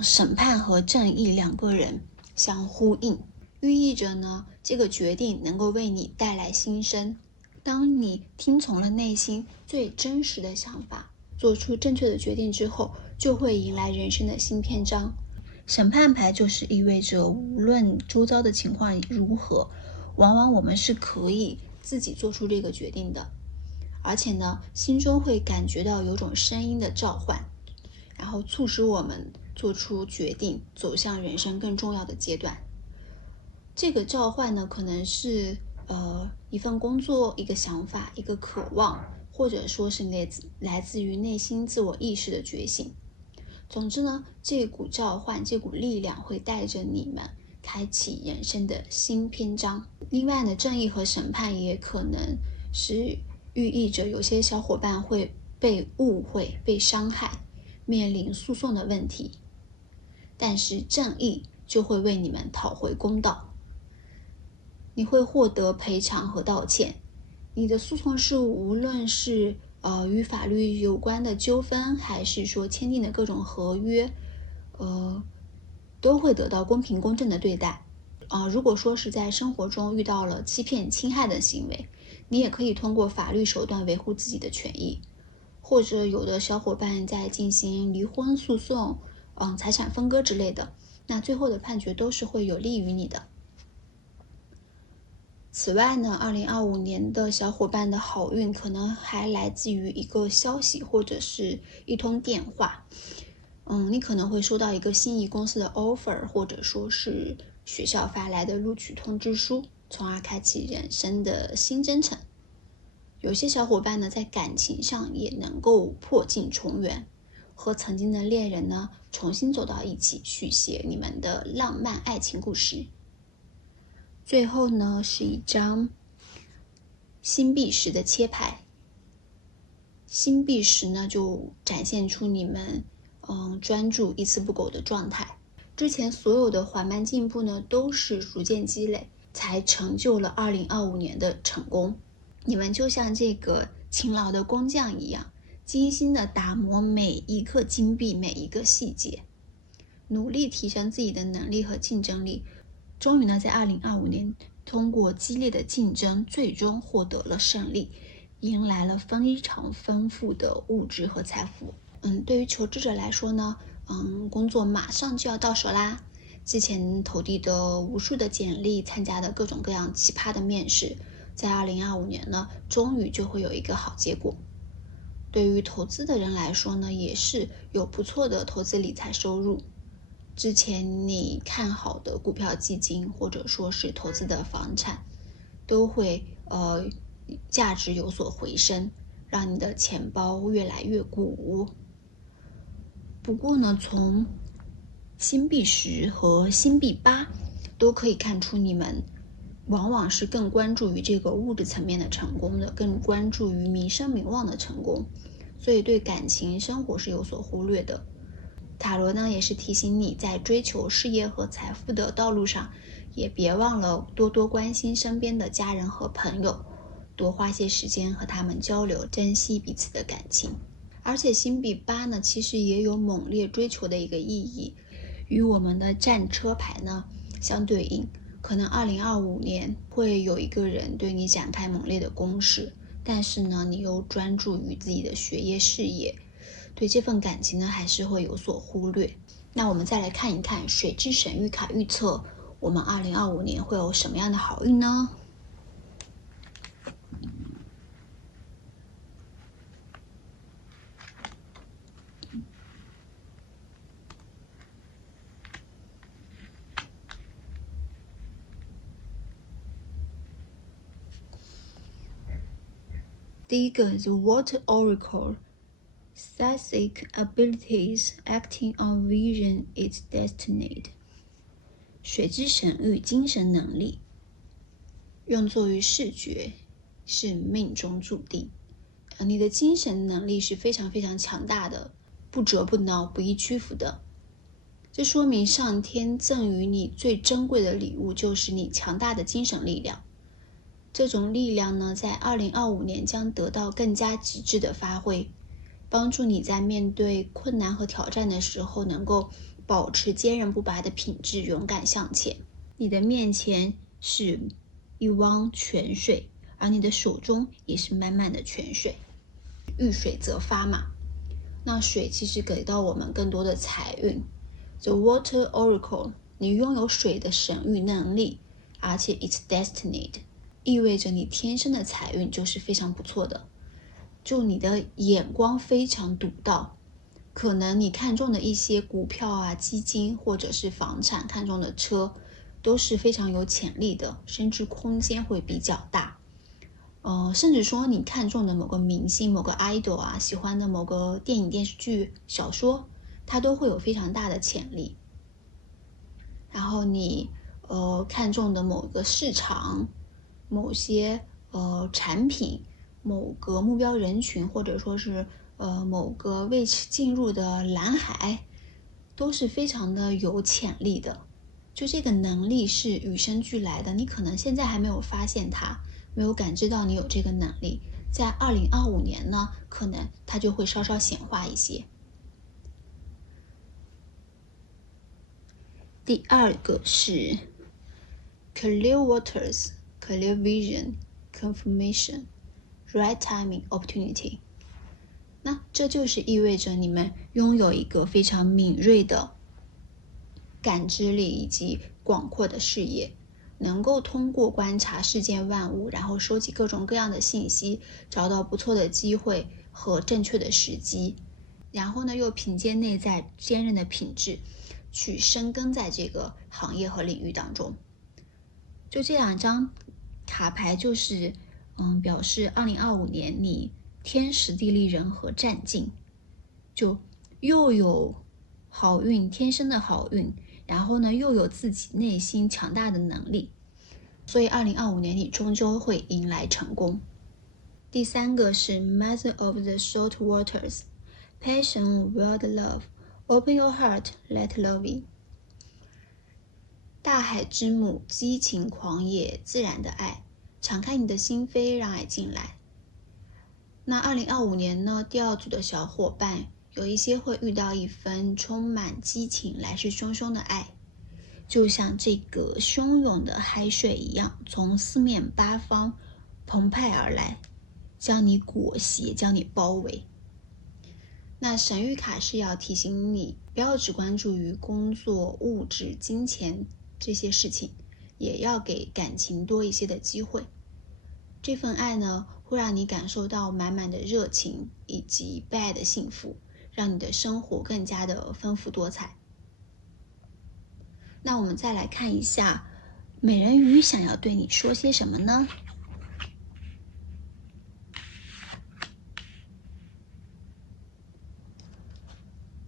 审判和正义两个人相呼应，寓意着呢，这个决定能够为你带来新生。当你听从了内心最真实的想法，做出正确的决定之后，就会迎来人生的新篇章。审判牌就是意味着无论周遭的情况如何，往往我们是可以自己做出这个决定的，而且呢，心中会感觉到有种声音的召唤，然后促使我们做出决定，走向人生更重要的阶段。这个召唤呢，可能是一份工作、一个想法、一个渴望，或者说是来自于内心自我意识的觉醒。总之呢，这股召唤、这股力量会带着你们开启人生的新篇章。另外呢，正义和审判也可能是寓意着有些小伙伴会被误会、被伤害，面临诉讼的问题，但是正义就会为你们讨回公道。你会获得赔偿和道歉。你的诉讼事务无论是与法律有关的纠纷，还是说签订的各种合约，都会得到公平公正的对待。如果说是在生活中遇到了欺骗、侵害的行为，你也可以通过法律手段维护自己的权益。或者有的小伙伴在进行离婚诉讼、财产分割之类的，那最后的判决都是会有利于你的。此外呢，2025年的小伙伴的好运可能还来自于一个消息或者是一通电话。你可能会收到一个心仪公司的 offer， 或者说是学校发来的录取通知书，从而开启人生的新征程。有些小伙伴呢，在感情上也能够破镜重圆，和曾经的恋人呢重新走到一起，续写你们的浪漫爱情故事。最后呢，是一张星币石的切牌。星币石呢，就展现出你们专注一丝不苟的状态。之前所有的缓慢进步呢，都是逐渐积累，才成就了2025年的成功。你们就像这个勤劳的工匠一样，精心的打磨每一颗金币，每一个细节，努力提升自己的能力和竞争力。终于呢，在2025年通过激烈的竞争，最终获得了胜利，迎来了非常丰富的物质和财富。对于求职者来说呢，工作马上就要到手啦。之前投递的无数的简历，参加的各种各样奇葩的面试，在2025年呢，终于就会有一个好结果。对于投资的人来说呢，也是有不错的投资理财收入。之前你看好的股票基金，或者说是投资的房产，都会价值有所回升，让你的钱包越来越鼓。不过呢，从新币10和新币8都可以看出，你们往往是更关注于这个物质层面的成功的，更关注于名声名望的成功，所以对感情生活是有所忽略的。塔罗呢，也是提醒你在追求事业和财富的道路上，也别忘了多多关心身边的家人和朋友，多花些时间和他们交流，珍惜彼此的感情。而且新币8呢，其实也有猛烈追求的一个意义，与我们的战车牌呢相对应。可能2025年会有一个人对你展开猛烈的攻势，但是呢，你又专注于自己的学业事业，对这份感情呢还是会有所忽略。那我们再来看一看水之神谕卡预测我们2025年会有什么样的好运呢？第一个 The Water Oracle Psychic abilities acting on vision is destined。 水之神谕精神能力用作于视觉是命中注定。你的精神能力是非常非常强大的，不折不挠，不易屈服的。这说明上天赠予你最珍贵的礼物就是你强大的精神力量。这种力量呢，在2025年将得到更加极致的发挥，帮助你在面对困难和挑战的时候，能够保持坚韧不拔的品质，勇敢向前。你的面前是一汪泉水，而你的手中也是满满的泉水。遇水则发嘛，那水其实给到我们更多的财运。The Water Oracle， 你拥有水的神谕能力，而且 it's destined， 意味着你天生的财运就是非常不错的。就你的眼光非常独到，可能你看中的一些股票啊、基金或者是房产，看中的车都是非常有潜力的，升值空间会比较大。甚至说你看中的某个明星、某个 idol 啊，喜欢的某个电影、电视剧、小说，它都会有非常大的潜力。然后你看中的某个市场、某些产品、某个目标人群，或者说是某个未进入的蓝海，都是非常的有潜力的。就这个能力是与生俱来的，你可能现在还没有发现它，没有感知到你有这个能力，在2025年呢，可能它就会稍稍显化一些。第二个是 Clear Waters, Clear Vision, Confirmation, Right Timing, Opportunity。 那这就是意味着你们拥有一个非常敏锐的感知力以及广阔的视野，能够通过观察世间万物，然后收集各种各样的信息，找到不错的机会和正确的时机，然后呢，又凭借内在坚韧的品质去深耕在这个行业和领域当中。就这两张卡牌就是表示2025年你天时地利人和占尽，就又有好运，天生的好运，然后呢又有自己内心强大的能力，所以2025年你终究会迎来成功。第三个是 Mother of the Salt Waters, Passion, Wild Love, Open your heart, let love in。大海之母，激情狂野，自然的爱，敞开你的心扉，让爱进来。那2025年呢，第二组的小伙伴有一些会遇到一份充满激情、来势汹汹的爱，就像这个汹涌的海水一样，从四面八方澎湃而来，将你裹挟，将你包围。那神谕卡是要提醒你，不要只关注于工作、物质、金钱这些事情，也要给感情多一些的机会。这份爱呢，会让你感受到满满的热情以及被爱的幸福，让你的生活更加的丰富多彩。那我们再来看一下美人鱼想要对你说些什么呢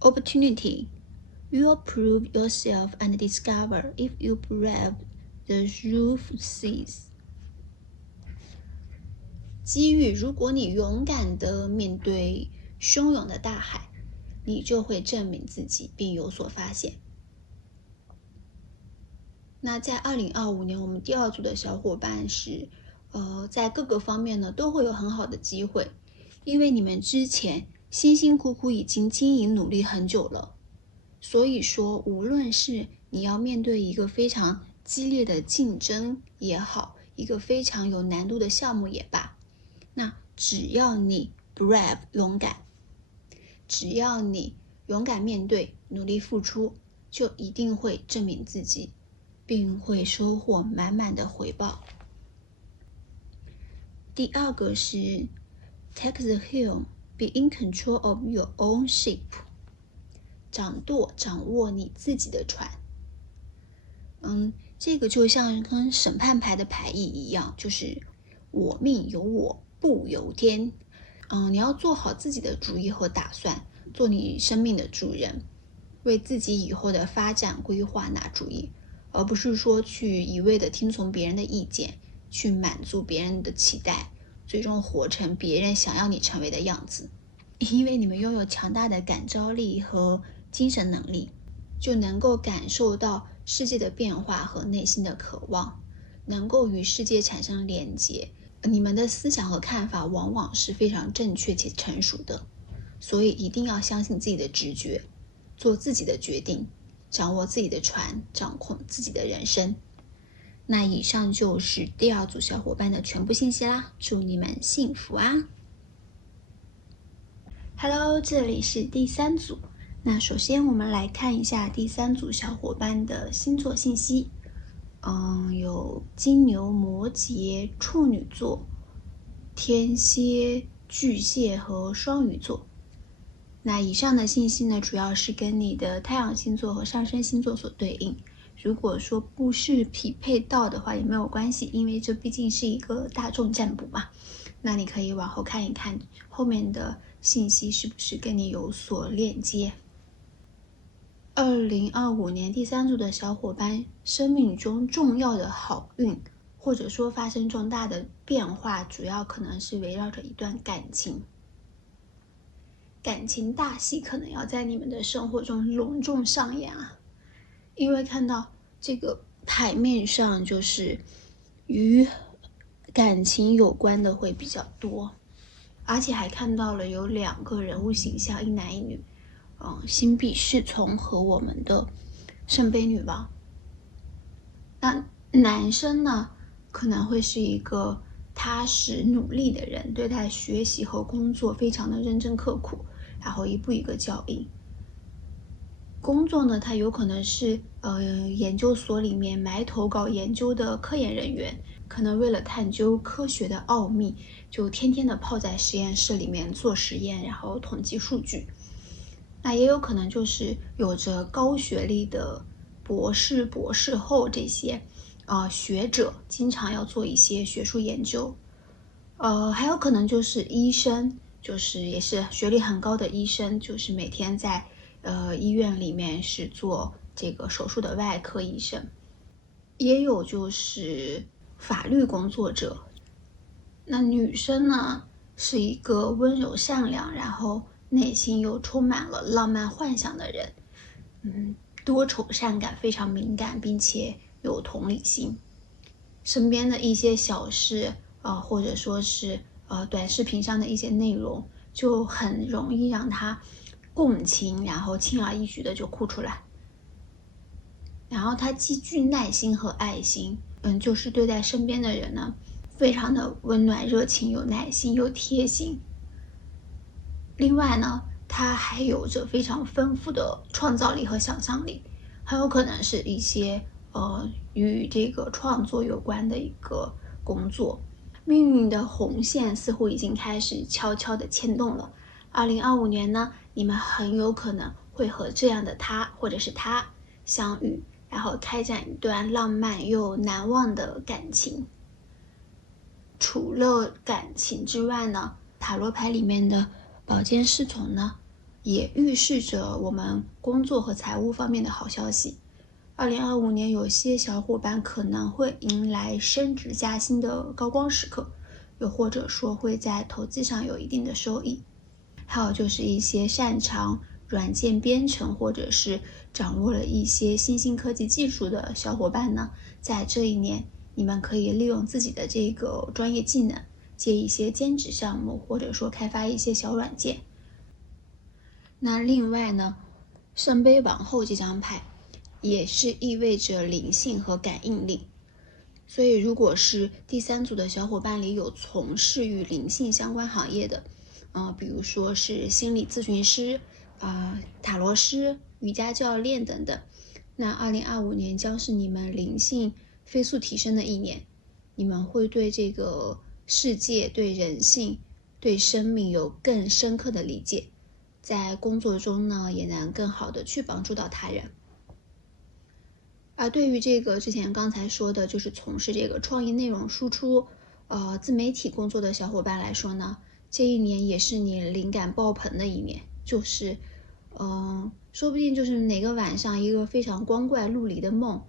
？Opportunity. You'll prove yourself and discover if you brave the rough seas. 机遇，如果你勇敢地面对汹涌的大海，你就会证明自己并有所发现。那在2025年，我们第二组的小伙伴是，在各个方面呢都会有很好的机会，因为你们之前辛辛苦苦已经经营努力很久了，所以说无论是你要面对一个非常激烈的竞争也好，一个非常有难度的项目也罢，那只要你 brave 勇敢，只要你勇敢面对，努力付出，就一定会证明自己，并会收获满满的回报。第二个是 take the helm, be in control of your own ship. 掌舵，掌握你自己的船。这个就像跟审判牌的牌意一样，就是我命由我不由天。你要做好自己的主意和打算，做你生命的主人，为自己以后的发展规划拿主意，而不是说去一味的听从别人的意见，去满足别人的期待，最终活成别人想要你成为的样子。因为你们拥有强大的感召力和精神能力，就能够感受到世界的变化和内心的渴望，能够与世界产生连结。你们的思想和看法往往是非常正确且成熟的，所以一定要相信自己的直觉，做自己的决定，掌握自己的船，掌控自己的人生。那以上就是第二组小伙伴的全部信息啦，祝你们幸福啊！ Hello， 这里是第三组。那首先我们来看一下第三组小伙伴的星座信息。有金牛、摩羯、处女座、天蝎、巨蟹和双鱼座。那以上的信息呢，主要是跟你的太阳星座和上升星座所对应。如果说不是匹配到的话也没有关系，因为这毕竟是一个大众占卜嘛。那你可以往后看一看后面的信息是不是跟你有所链接。2025年第三组的小伙伴，生命中重要的好运，或者说发生重大的变化，主要可能是围绕着一段感情。感情大戏可能要在你们的生活中隆重上演啊！因为看到这个牌面上，就是与感情有关的会比较多，而且还看到了有2个人物形象，一男一女。星币侍从和我们的圣杯女王。那男生呢，可能会是一个踏实努力的人，对待学习和工作非常的认真刻苦，然后一步一个脚印。工作呢，他有可能是研究所里面埋头搞研究的科研人员，可能为了探究科学的奥秘，就天天的泡在实验室里面做实验，然后统计数据。那也有可能就是有着高学历的博士、博士后这些学者，经常要做一些学术研究。还有可能就是医生，就是也是学历很高的医生，就是每天在医院里面是做这个手术的外科医生。也有就是法律工作者。那女生呢，是一个温柔善良，然后内心又充满了浪漫幻想的人，多愁善感，非常敏感，并且有同理心，身边的一些小事或者说是短视频上的一些内容，就很容易让他共情，然后轻而易举的就哭出来。然后他既具耐心和爱心，就是对待身边的人呢，非常的温暖、热情、有耐心、又贴心。另外呢，他还有着非常丰富的创造力和想象力，很有可能是一些与这个创作有关的一个工作。命运的红线似乎已经开始悄悄的牵动了。2025年呢，你们很有可能会和这样的他或者是他相遇，然后开展一段浪漫又难忘的感情。除了感情之外呢，塔罗牌里面的宝剑侍从呢，也预示着我们工作和财务方面的好消息。2025年有些小伙伴可能会迎来升职加薪的高光时刻，又或者说会在投资上有一定的收益。还有就是一些擅长软件编程或者是掌握了一些新兴科技技术的小伙伴呢，在这一年你们可以利用自己的这个专业技能，接一些兼职项目，或者说开发一些小软件。那另外呢，圣杯王后这张牌也是意味着灵性和感应力，所以如果是第三组的小伙伴里有从事与灵性相关行业的，比如说是心理咨询师、塔罗师、瑜伽教练等等，那2025年将是你们灵性飞速提升的一年，你们会对这个世界、对人性、对生命有更深刻的理解，在工作中呢也能更好的去帮助到他人。而对于这个之前刚才说的，就是从事这个创意内容输出、自媒体工作的小伙伴来说呢，这一年也是你灵感爆棚的一年，就是说不定就是哪个晚上一个非常光怪陆离的梦，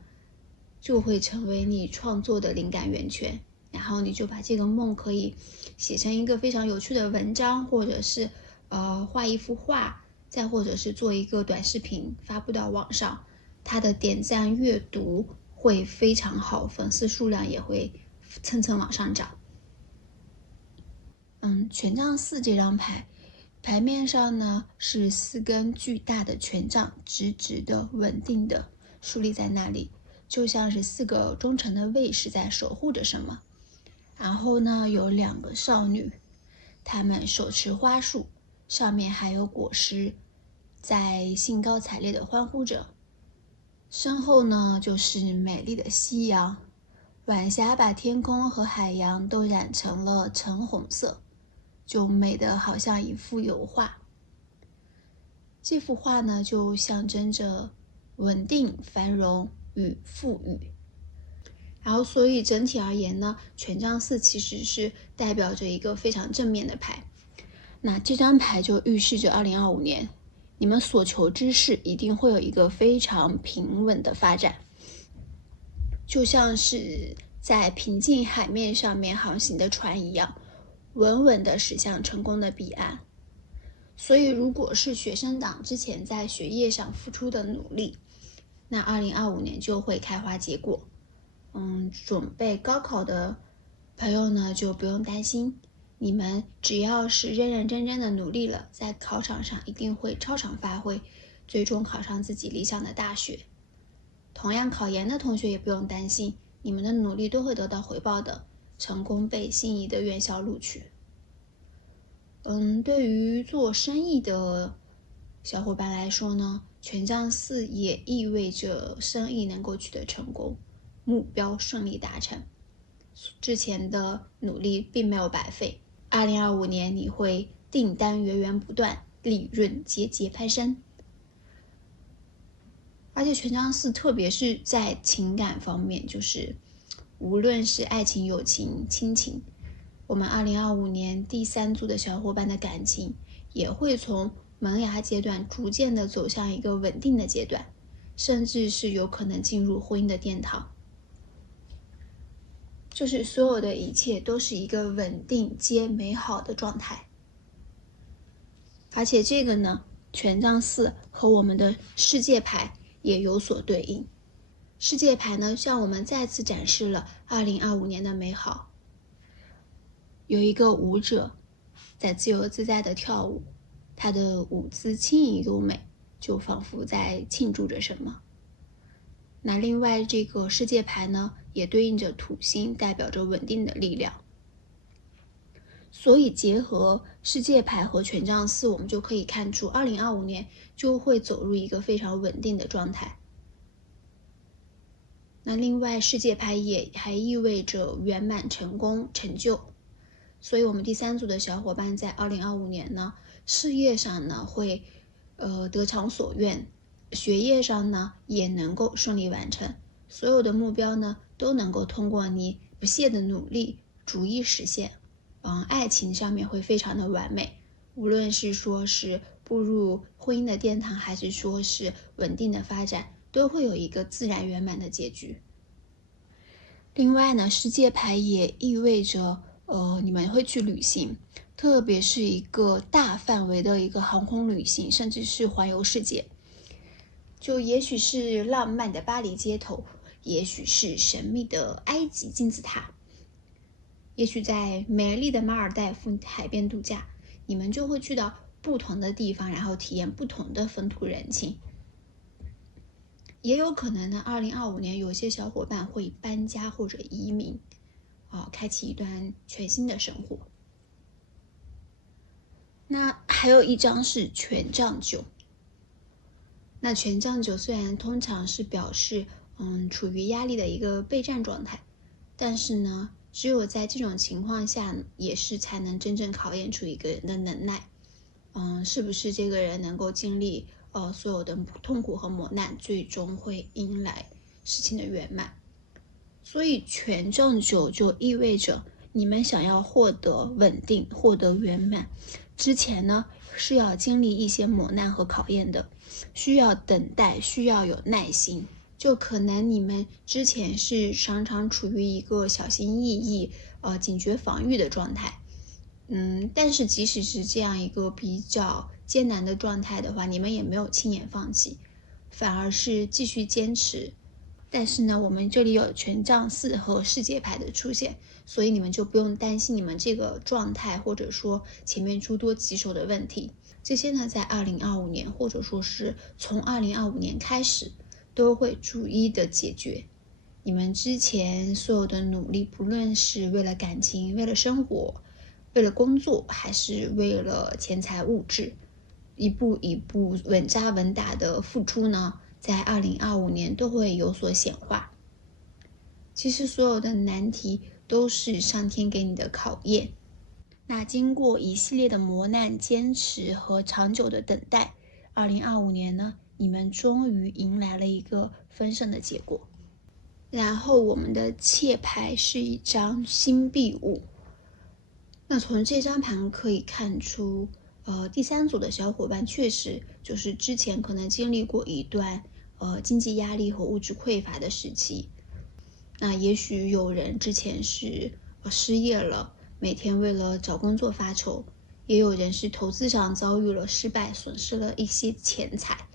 就会成为你创作的灵感源泉，然后你就把这个梦可以写成一个非常有趣的文章，或者是画一幅画，再或者是做一个短视频发布到网上，它的点赞阅读会非常好，粉丝数量也会蹭蹭往上涨。权杖4这张牌，牌面上呢是4根巨大的权杖，直直的、稳定的竖立在那里，就像是4个忠诚的卫士在守护着什么。然后呢，有2个少女，她们手持花束，上面还有果实，在兴高采烈的欢呼着。身后呢，就是美丽的夕阳，晚霞把天空和海洋都染成了橙红色，就美得好像一幅油画。这幅画呢，就象征着稳定、繁荣与富裕。然后所以整体而言呢，权杖4其实是代表着一个非常正面的牌。那这张牌就预示着2025年你们所求之事一定会有一个非常平稳的发展，就像是在平静海面上面航行的船一样，稳稳地驶向成功的彼岸。所以如果是学生党之前在学业上付出的努力，那2025年就会开花结果。准备高考的朋友呢，就不用担心，你们只要是认认真真的努力了，在考场上一定会超常发挥，最终考上自己理想的大学。同样考研的同学也不用担心，你们的努力都会得到回报的，成功被心仪的院校录取。对于做生意的小伙伴来说呢，权杖4也意味着生意能够取得成功，目标顺利达成，之前的努力并没有白费。2025年你会订单源源不断，利润节节攀升。而且权杖4特别是在情感方面，就是无论是爱情、友情、亲情，我们2025年第3组的小伙伴的感情也会从萌芽阶段逐渐的走向一个稳定的阶段，甚至是有可能进入婚姻的殿堂。就是所有的一切都是一个稳定皆美好的状态。而且这个呢，权杖4和我们的世界牌也有所对应。世界牌呢，向我们再次展示了2025年的美好。有一个舞者在自由自在的跳舞，他的舞姿轻盈优美，就仿佛在庆祝着什么。那另外这个世界牌呢，也对应着土星，代表着稳定的力量。所以结合世界牌和权杖四，我们就可以看出2025年就会走入一个非常稳定的状态。那另外世界牌也还意味着圆满、成功、成就。所以我们第三组的小伙伴在2025年呢，事业上呢会得偿所愿，学业上呢也能够顺利完成，所有的目标呢都能够通过你不懈的努力逐一实现。爱情上面会非常的完美，无论是说是步入婚姻的殿堂，还是说是稳定的发展，都会有一个自然圆满的结局。另外呢，世界牌也意味着你们会去旅行，特别是一个大范围的一个航空旅行，甚至是环游世界。就也许是浪漫的巴黎街头，也许是神秘的埃及金字塔，也许在美丽的马尔代夫海边度假，你们就会去到不同的地方，然后体验不同的风土人情。也有可能呢，2025年有些小伙伴会搬家或者移民，开启一段全新的生活。那还有一张是权杖九。那权杖九虽然通常是表示处于压力的一个备战状态，但是呢，只有在这种情况下，也是才能真正考验出一个人的能耐。是不是这个人能够经历所有的痛苦和磨难，最终会迎来事情的圆满。所以权杖九就意味着你们想要获得稳定、获得圆满之前呢，是要经历一些磨难和考验的，需要等待，需要有耐心。就可能你们之前是常常处于一个小心翼翼、警觉防御的状态。但是即使是这样一个比较艰难的状态的话，你们也没有轻言放弃，反而是继续坚持。但是呢，我们这里有权杖四和世界牌的出现，所以你们就不用担心你们这个状态，或者说前面诸多棘手的问题。这些呢，在2025年，或者说是从2025年开始，都会逐一的解决。你们之前所有的努力，不论是为了感情、为了生活、为了工作，还是为了钱财物质，一步一步稳扎稳打的付出呢，在2025年都会有所显化。其实所有的难题都是上天给你的考验。那经过一系列的磨难、坚持和长久的等待，2025年呢，你们终于迎来了一个丰盛的结果。然后我们的切牌是一张星币五。那从这张盘可以看出，第三组的小伙伴确实就是之前可能经历过一段经济压力和物质匮乏的时期。那也许有人之前是失业了，每天为了找工作发愁，也有人是投资上遭遇了失败，损失了一些钱财。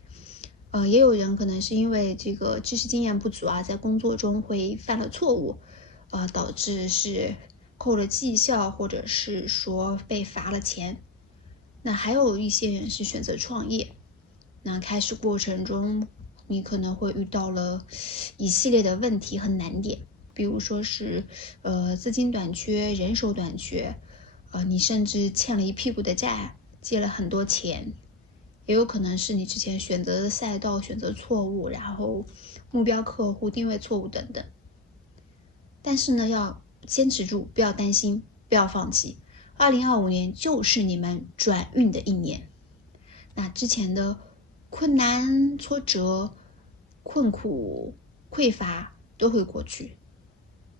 也有人可能是因为这个知识经验不足啊，在工作中会犯了错误，导致是扣了绩效，或者是说被罚了钱。那还有一些人是选择创业，那开始过程中你可能会遇到了一系列的问题和难点，比如说是资金短缺、人手短缺，你甚至欠了一屁股的债，借了很多钱。也有可能是你之前选择的赛道选择错误，然后目标客户定位错误等等。但是呢，要坚持住，不要担心，不要放弃。2025年就是你们转运的一年。那之前的困难、挫折、困苦、匮乏都会过去，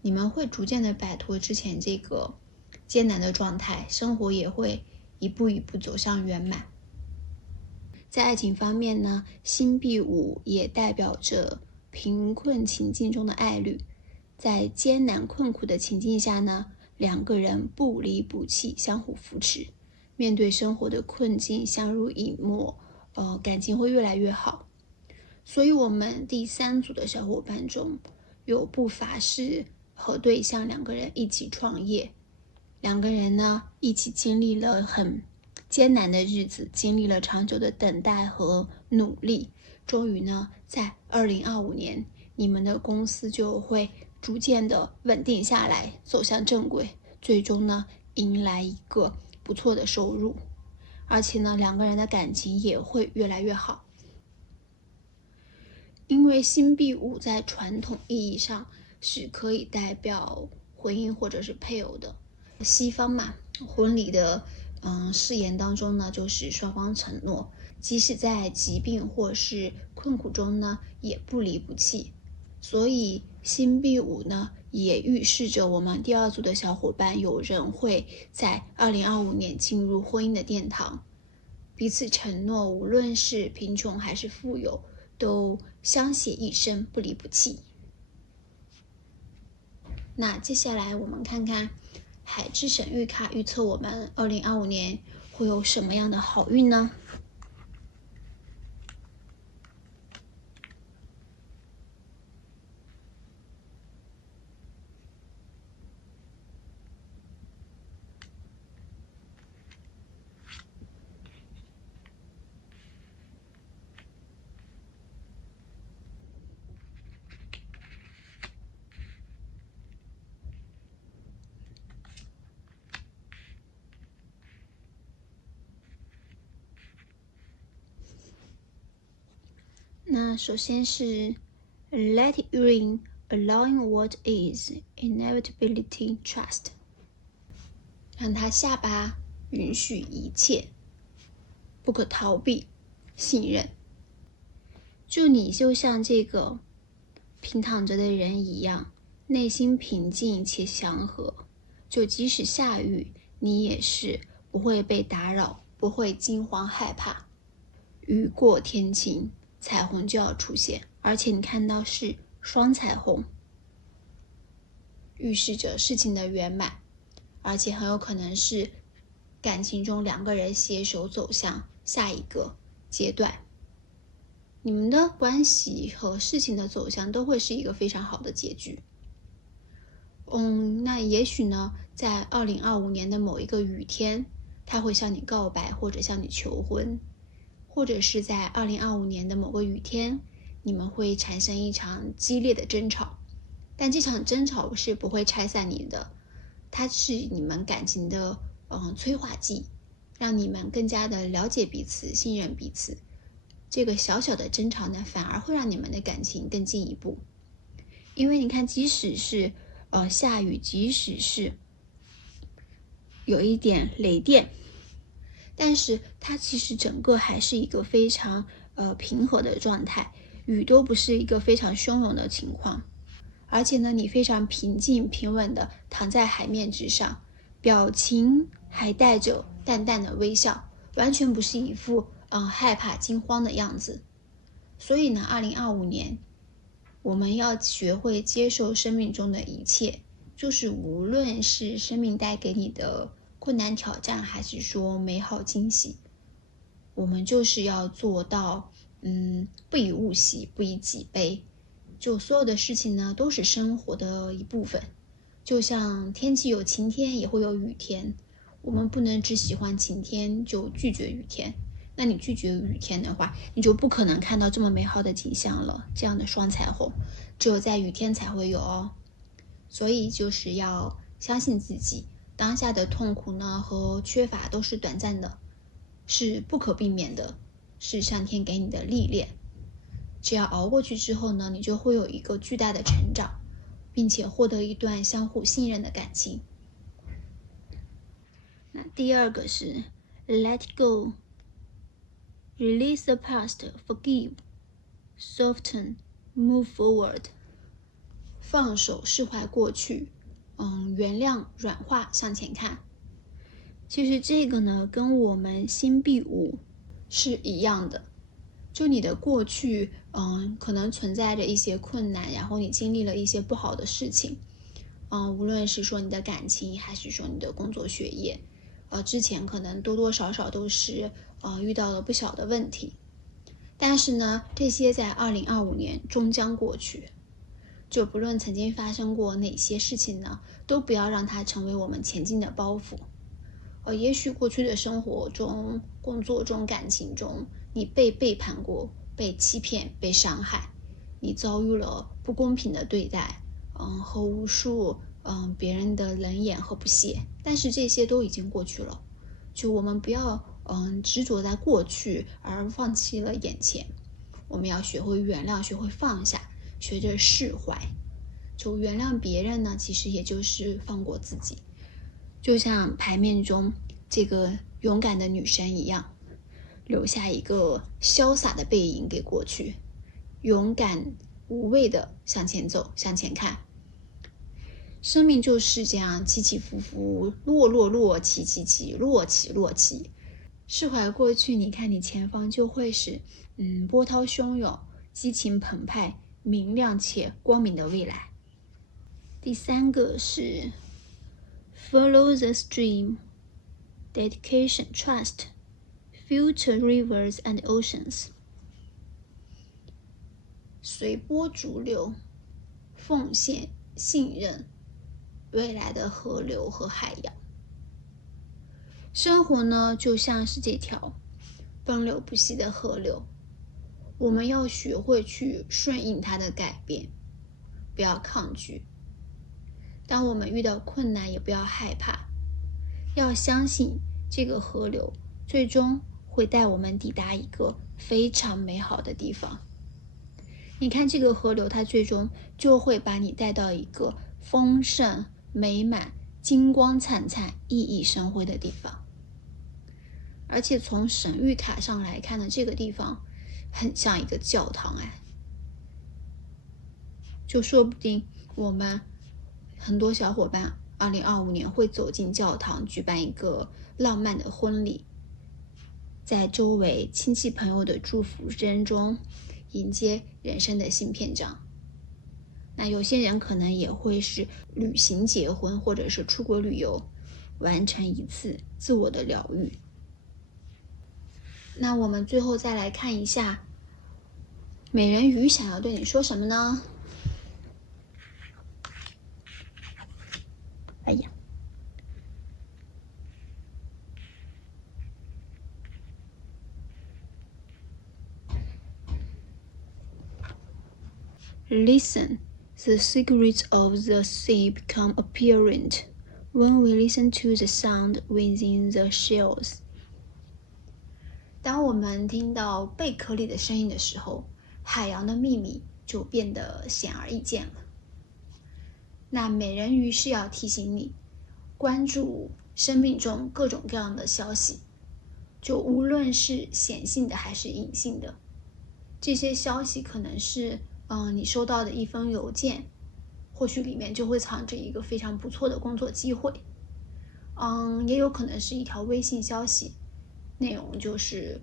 你们会逐渐的摆脱之前这个艰难的状态，生活也会一步一步走向圆满。在爱情方面呢，星币五也代表着贫困情境中的爱侣，在艰难困苦的情境下呢，两个人不离不弃，相互扶持，面对生活的困境相濡以沫，感情会越来越好。所以我们第3组的小伙伴中有不乏是和对象2个人一起创业，2个人呢一起经历了很艰难的日子，经历了长久的等待和努力，终于呢在2025年你们的公司就会逐渐的稳定下来，走向正轨，最终呢迎来一个不错的收入，而且呢2个人的感情也会越来越好。因为星币5在传统意义上是可以代表婚姻或者是配偶的，西方嘛，婚礼的誓言当中呢，就是双方承诺，即使在疾病或是困苦中呢，也不离不弃。所以星币5呢，也预示着我们第2组的小伙伴有人会在2025年进入婚姻的殿堂，彼此承诺，无论是贫穷还是富有，都相携一生，不离不弃。那接下来我们看看海之神谕卡预测我们2025年会有什么样的好运呢？那首先是 Let it rain, allowing what is, inevitability, trust。 让它下吧，允许一切，不可逃避，信任。就你就像这个平躺着的人一样，内心平静且祥和，就即使下雨，你也是不会被打扰，不会惊慌害怕。雨过天晴，彩虹就要出现，而且你看到是双彩虹，预示着事情的圆满，而且很有可能是感情中2个人携手走向下一个阶段。你们的关系和事情的走向都会是一个非常好的结局。那也许呢，在2025年的某一个雨天，他会向你告白或者向你求婚，或者是在2025年的某个雨天，你们会产生一场激烈的争吵，但这场争吵是不会拆散你的，它是你们感情的催化剂，让你们更加的了解彼此，信任彼此。这个小小的争吵呢，反而会让你们的感情更进一步。因为你看，即使是下雨，即使是有一点雷电，但是它其实整个还是一个非常平和的状态，雨都不是一个非常汹涌的情况，而且呢，你非常平静平稳的躺在海面之上，表情还带着淡淡的微笑，完全不是一副害怕惊慌的样子。所以呢，2025年我们要学会接受生命中的一切，就是无论是生命带给你的困难挑战，还是说美好惊喜，我们就是要做到不以物喜，不以己悲。就所有的事情呢，都是生活的一部分，就像天气有晴天也会有雨天，我们不能只喜欢晴天就拒绝雨天，那你拒绝雨天的话，你就不可能看到这么美好的景象了，这样的双彩虹只有在雨天才会有哦。所以就是要相信自己，当下的痛苦呢和缺乏都是短暂的，是不可避免的，是上天给你的历练。只要熬过去之后呢，你就会有一个巨大的成长，并且获得一段相互信任的感情。那第2个是 Let it go, release the past, forgive, soften, move forward。 放手释怀过去，原谅软化向前看。其实这个呢跟我们星币5是一样的，就你的过去可能存在着一些困难，然后你经历了一些不好的事情，无论是说你的感情还是说你的工作学业，之前可能多多少少都是遇到了不小的问题，但是呢，这些在2025年终将过去。就不论曾经发生过哪些事情呢，都不要让它成为我们前进的包袱。也许过去的生活中、工作中、感情中，你被背叛过、被欺骗、被伤害，你遭遇了不公平的对待，和无数别人的冷眼和不屑。但是这些都已经过去了，就我们不要执着在过去而放弃了眼前。我们要学会原谅，学会放下，学着释怀。就原谅别人呢，其实也就是放过自己。就像牌面中这个勇敢的女神一样，留下一个潇洒的背影给过去，勇敢无畏的向前走，向前看。生命就是这样起起伏伏，落落落，起起起，落起落起。释怀过去，你看你前方就会是波涛汹涌，激情澎湃，明亮且光明的未来。第三个是 Follow the stream, dedication, trust, future rivers and oceans. 随波逐流，奉献，信任未来的河流和海洋。生活呢，就像是这条奔流不息的河流，我们要学会去顺应它的改变，不要抗拒。当我们遇到困难，也不要害怕，要相信这个河流最终会带我们抵达一个非常美好的地方。你看这个河流，它最终就会把你带到一个丰盛、美满、金光灿灿、熠熠生辉的地方。而且从神谕卡上来看呢，这个地方很像一个教堂就说不定我们很多小伙伴2025年会走进教堂，举办一个浪漫的婚礼，在周围亲戚朋友的祝福声中迎接人生的新篇章。那有些人可能也会是旅行结婚，或者是出国旅游，完成一次自我的疗愈。那我们最后再来看一下美人鱼想要对你说什么呢？哎呀，Listen, the secrets of the sea become apparent when we listen to the sound within the shells. 当我们听到贝壳里的声音的时候，海洋的秘密就变得显而易见了。那美人鱼是要提醒你，关注生命中各种各样的消息，就无论是显性的还是隐性的，这些消息可能是你收到的一封邮件，或许里面就会藏着一个非常不错的工作机会，也有可能是一条微信消息，内容就是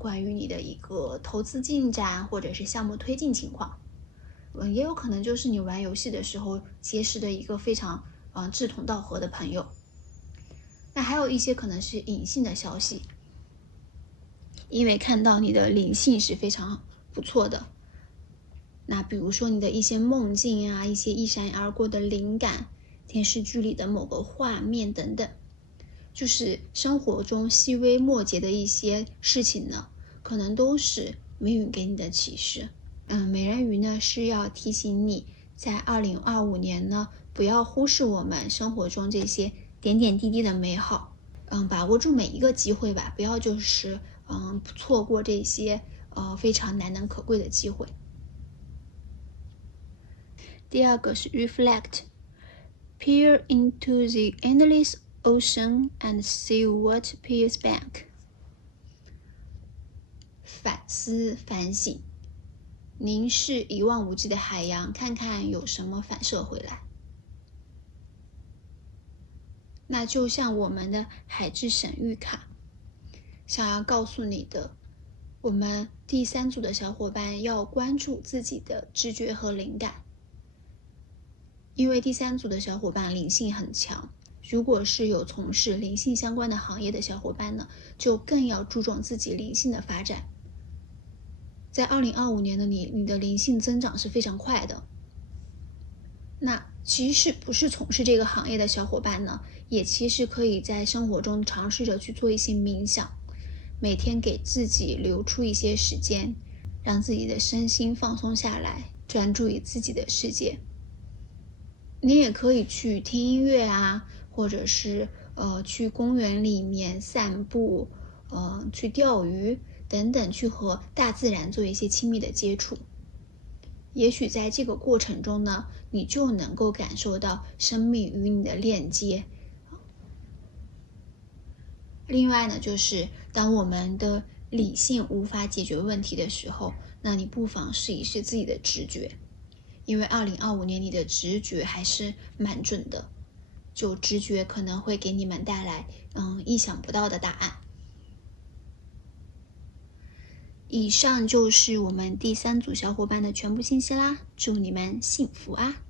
关于你的一个投资进展或者是项目推进情况，也有可能就是你玩游戏的时候结识的一个非常志同道合的朋友。那还有一些可能是隐性的消息，因为看到你的灵性是非常不错的，那比如说你的一些梦境啊，一些一闪而过的灵感，电视剧里的某个画面等等，就是生活中细微末节的一些事情呢，可能都是命运给你的启示。美人鱼呢是要提醒你，在2025年呢，不要忽视我们生活中这些点点滴滴的美好，把握住每一个机会吧，不要就是错过这些非常难能可贵的机会。第二个是 reflect, peer into the endless ocean and see what peers back. 反思反省，凝视一望无际的海洋，看看有什么反射回来。那就像我们的海之神谕卡想要告诉你的，我们第三组的小伙伴要关注自己的直觉和灵感，因为第三组的小伙伴灵性很强，如果是有从事灵性相关的行业的小伙伴呢，就更要注重自己灵性的发展。在2025年的你的灵性增长是非常快的。那即使不是从事这个行业的小伙伴呢，也其实可以在生活中尝试着去做一些冥想，每天给自己留出一些时间，让自己的身心放松下来，专注于自己的世界。你也可以去听音乐啊，或者是去公园里面散步，去钓鱼等等，去和大自然做一些亲密的接触。也许在这个过程中呢，你就能够感受到生命与你的链接。另外呢，就是当我们的理性无法解决问题的时候，那你不妨试一试自己的直觉，因为2025年你的直觉还是蛮准的，就直觉可能会给你们带来意想不到的答案。以上就是我们第3组小伙伴的全部信息啦，祝你们幸福啊！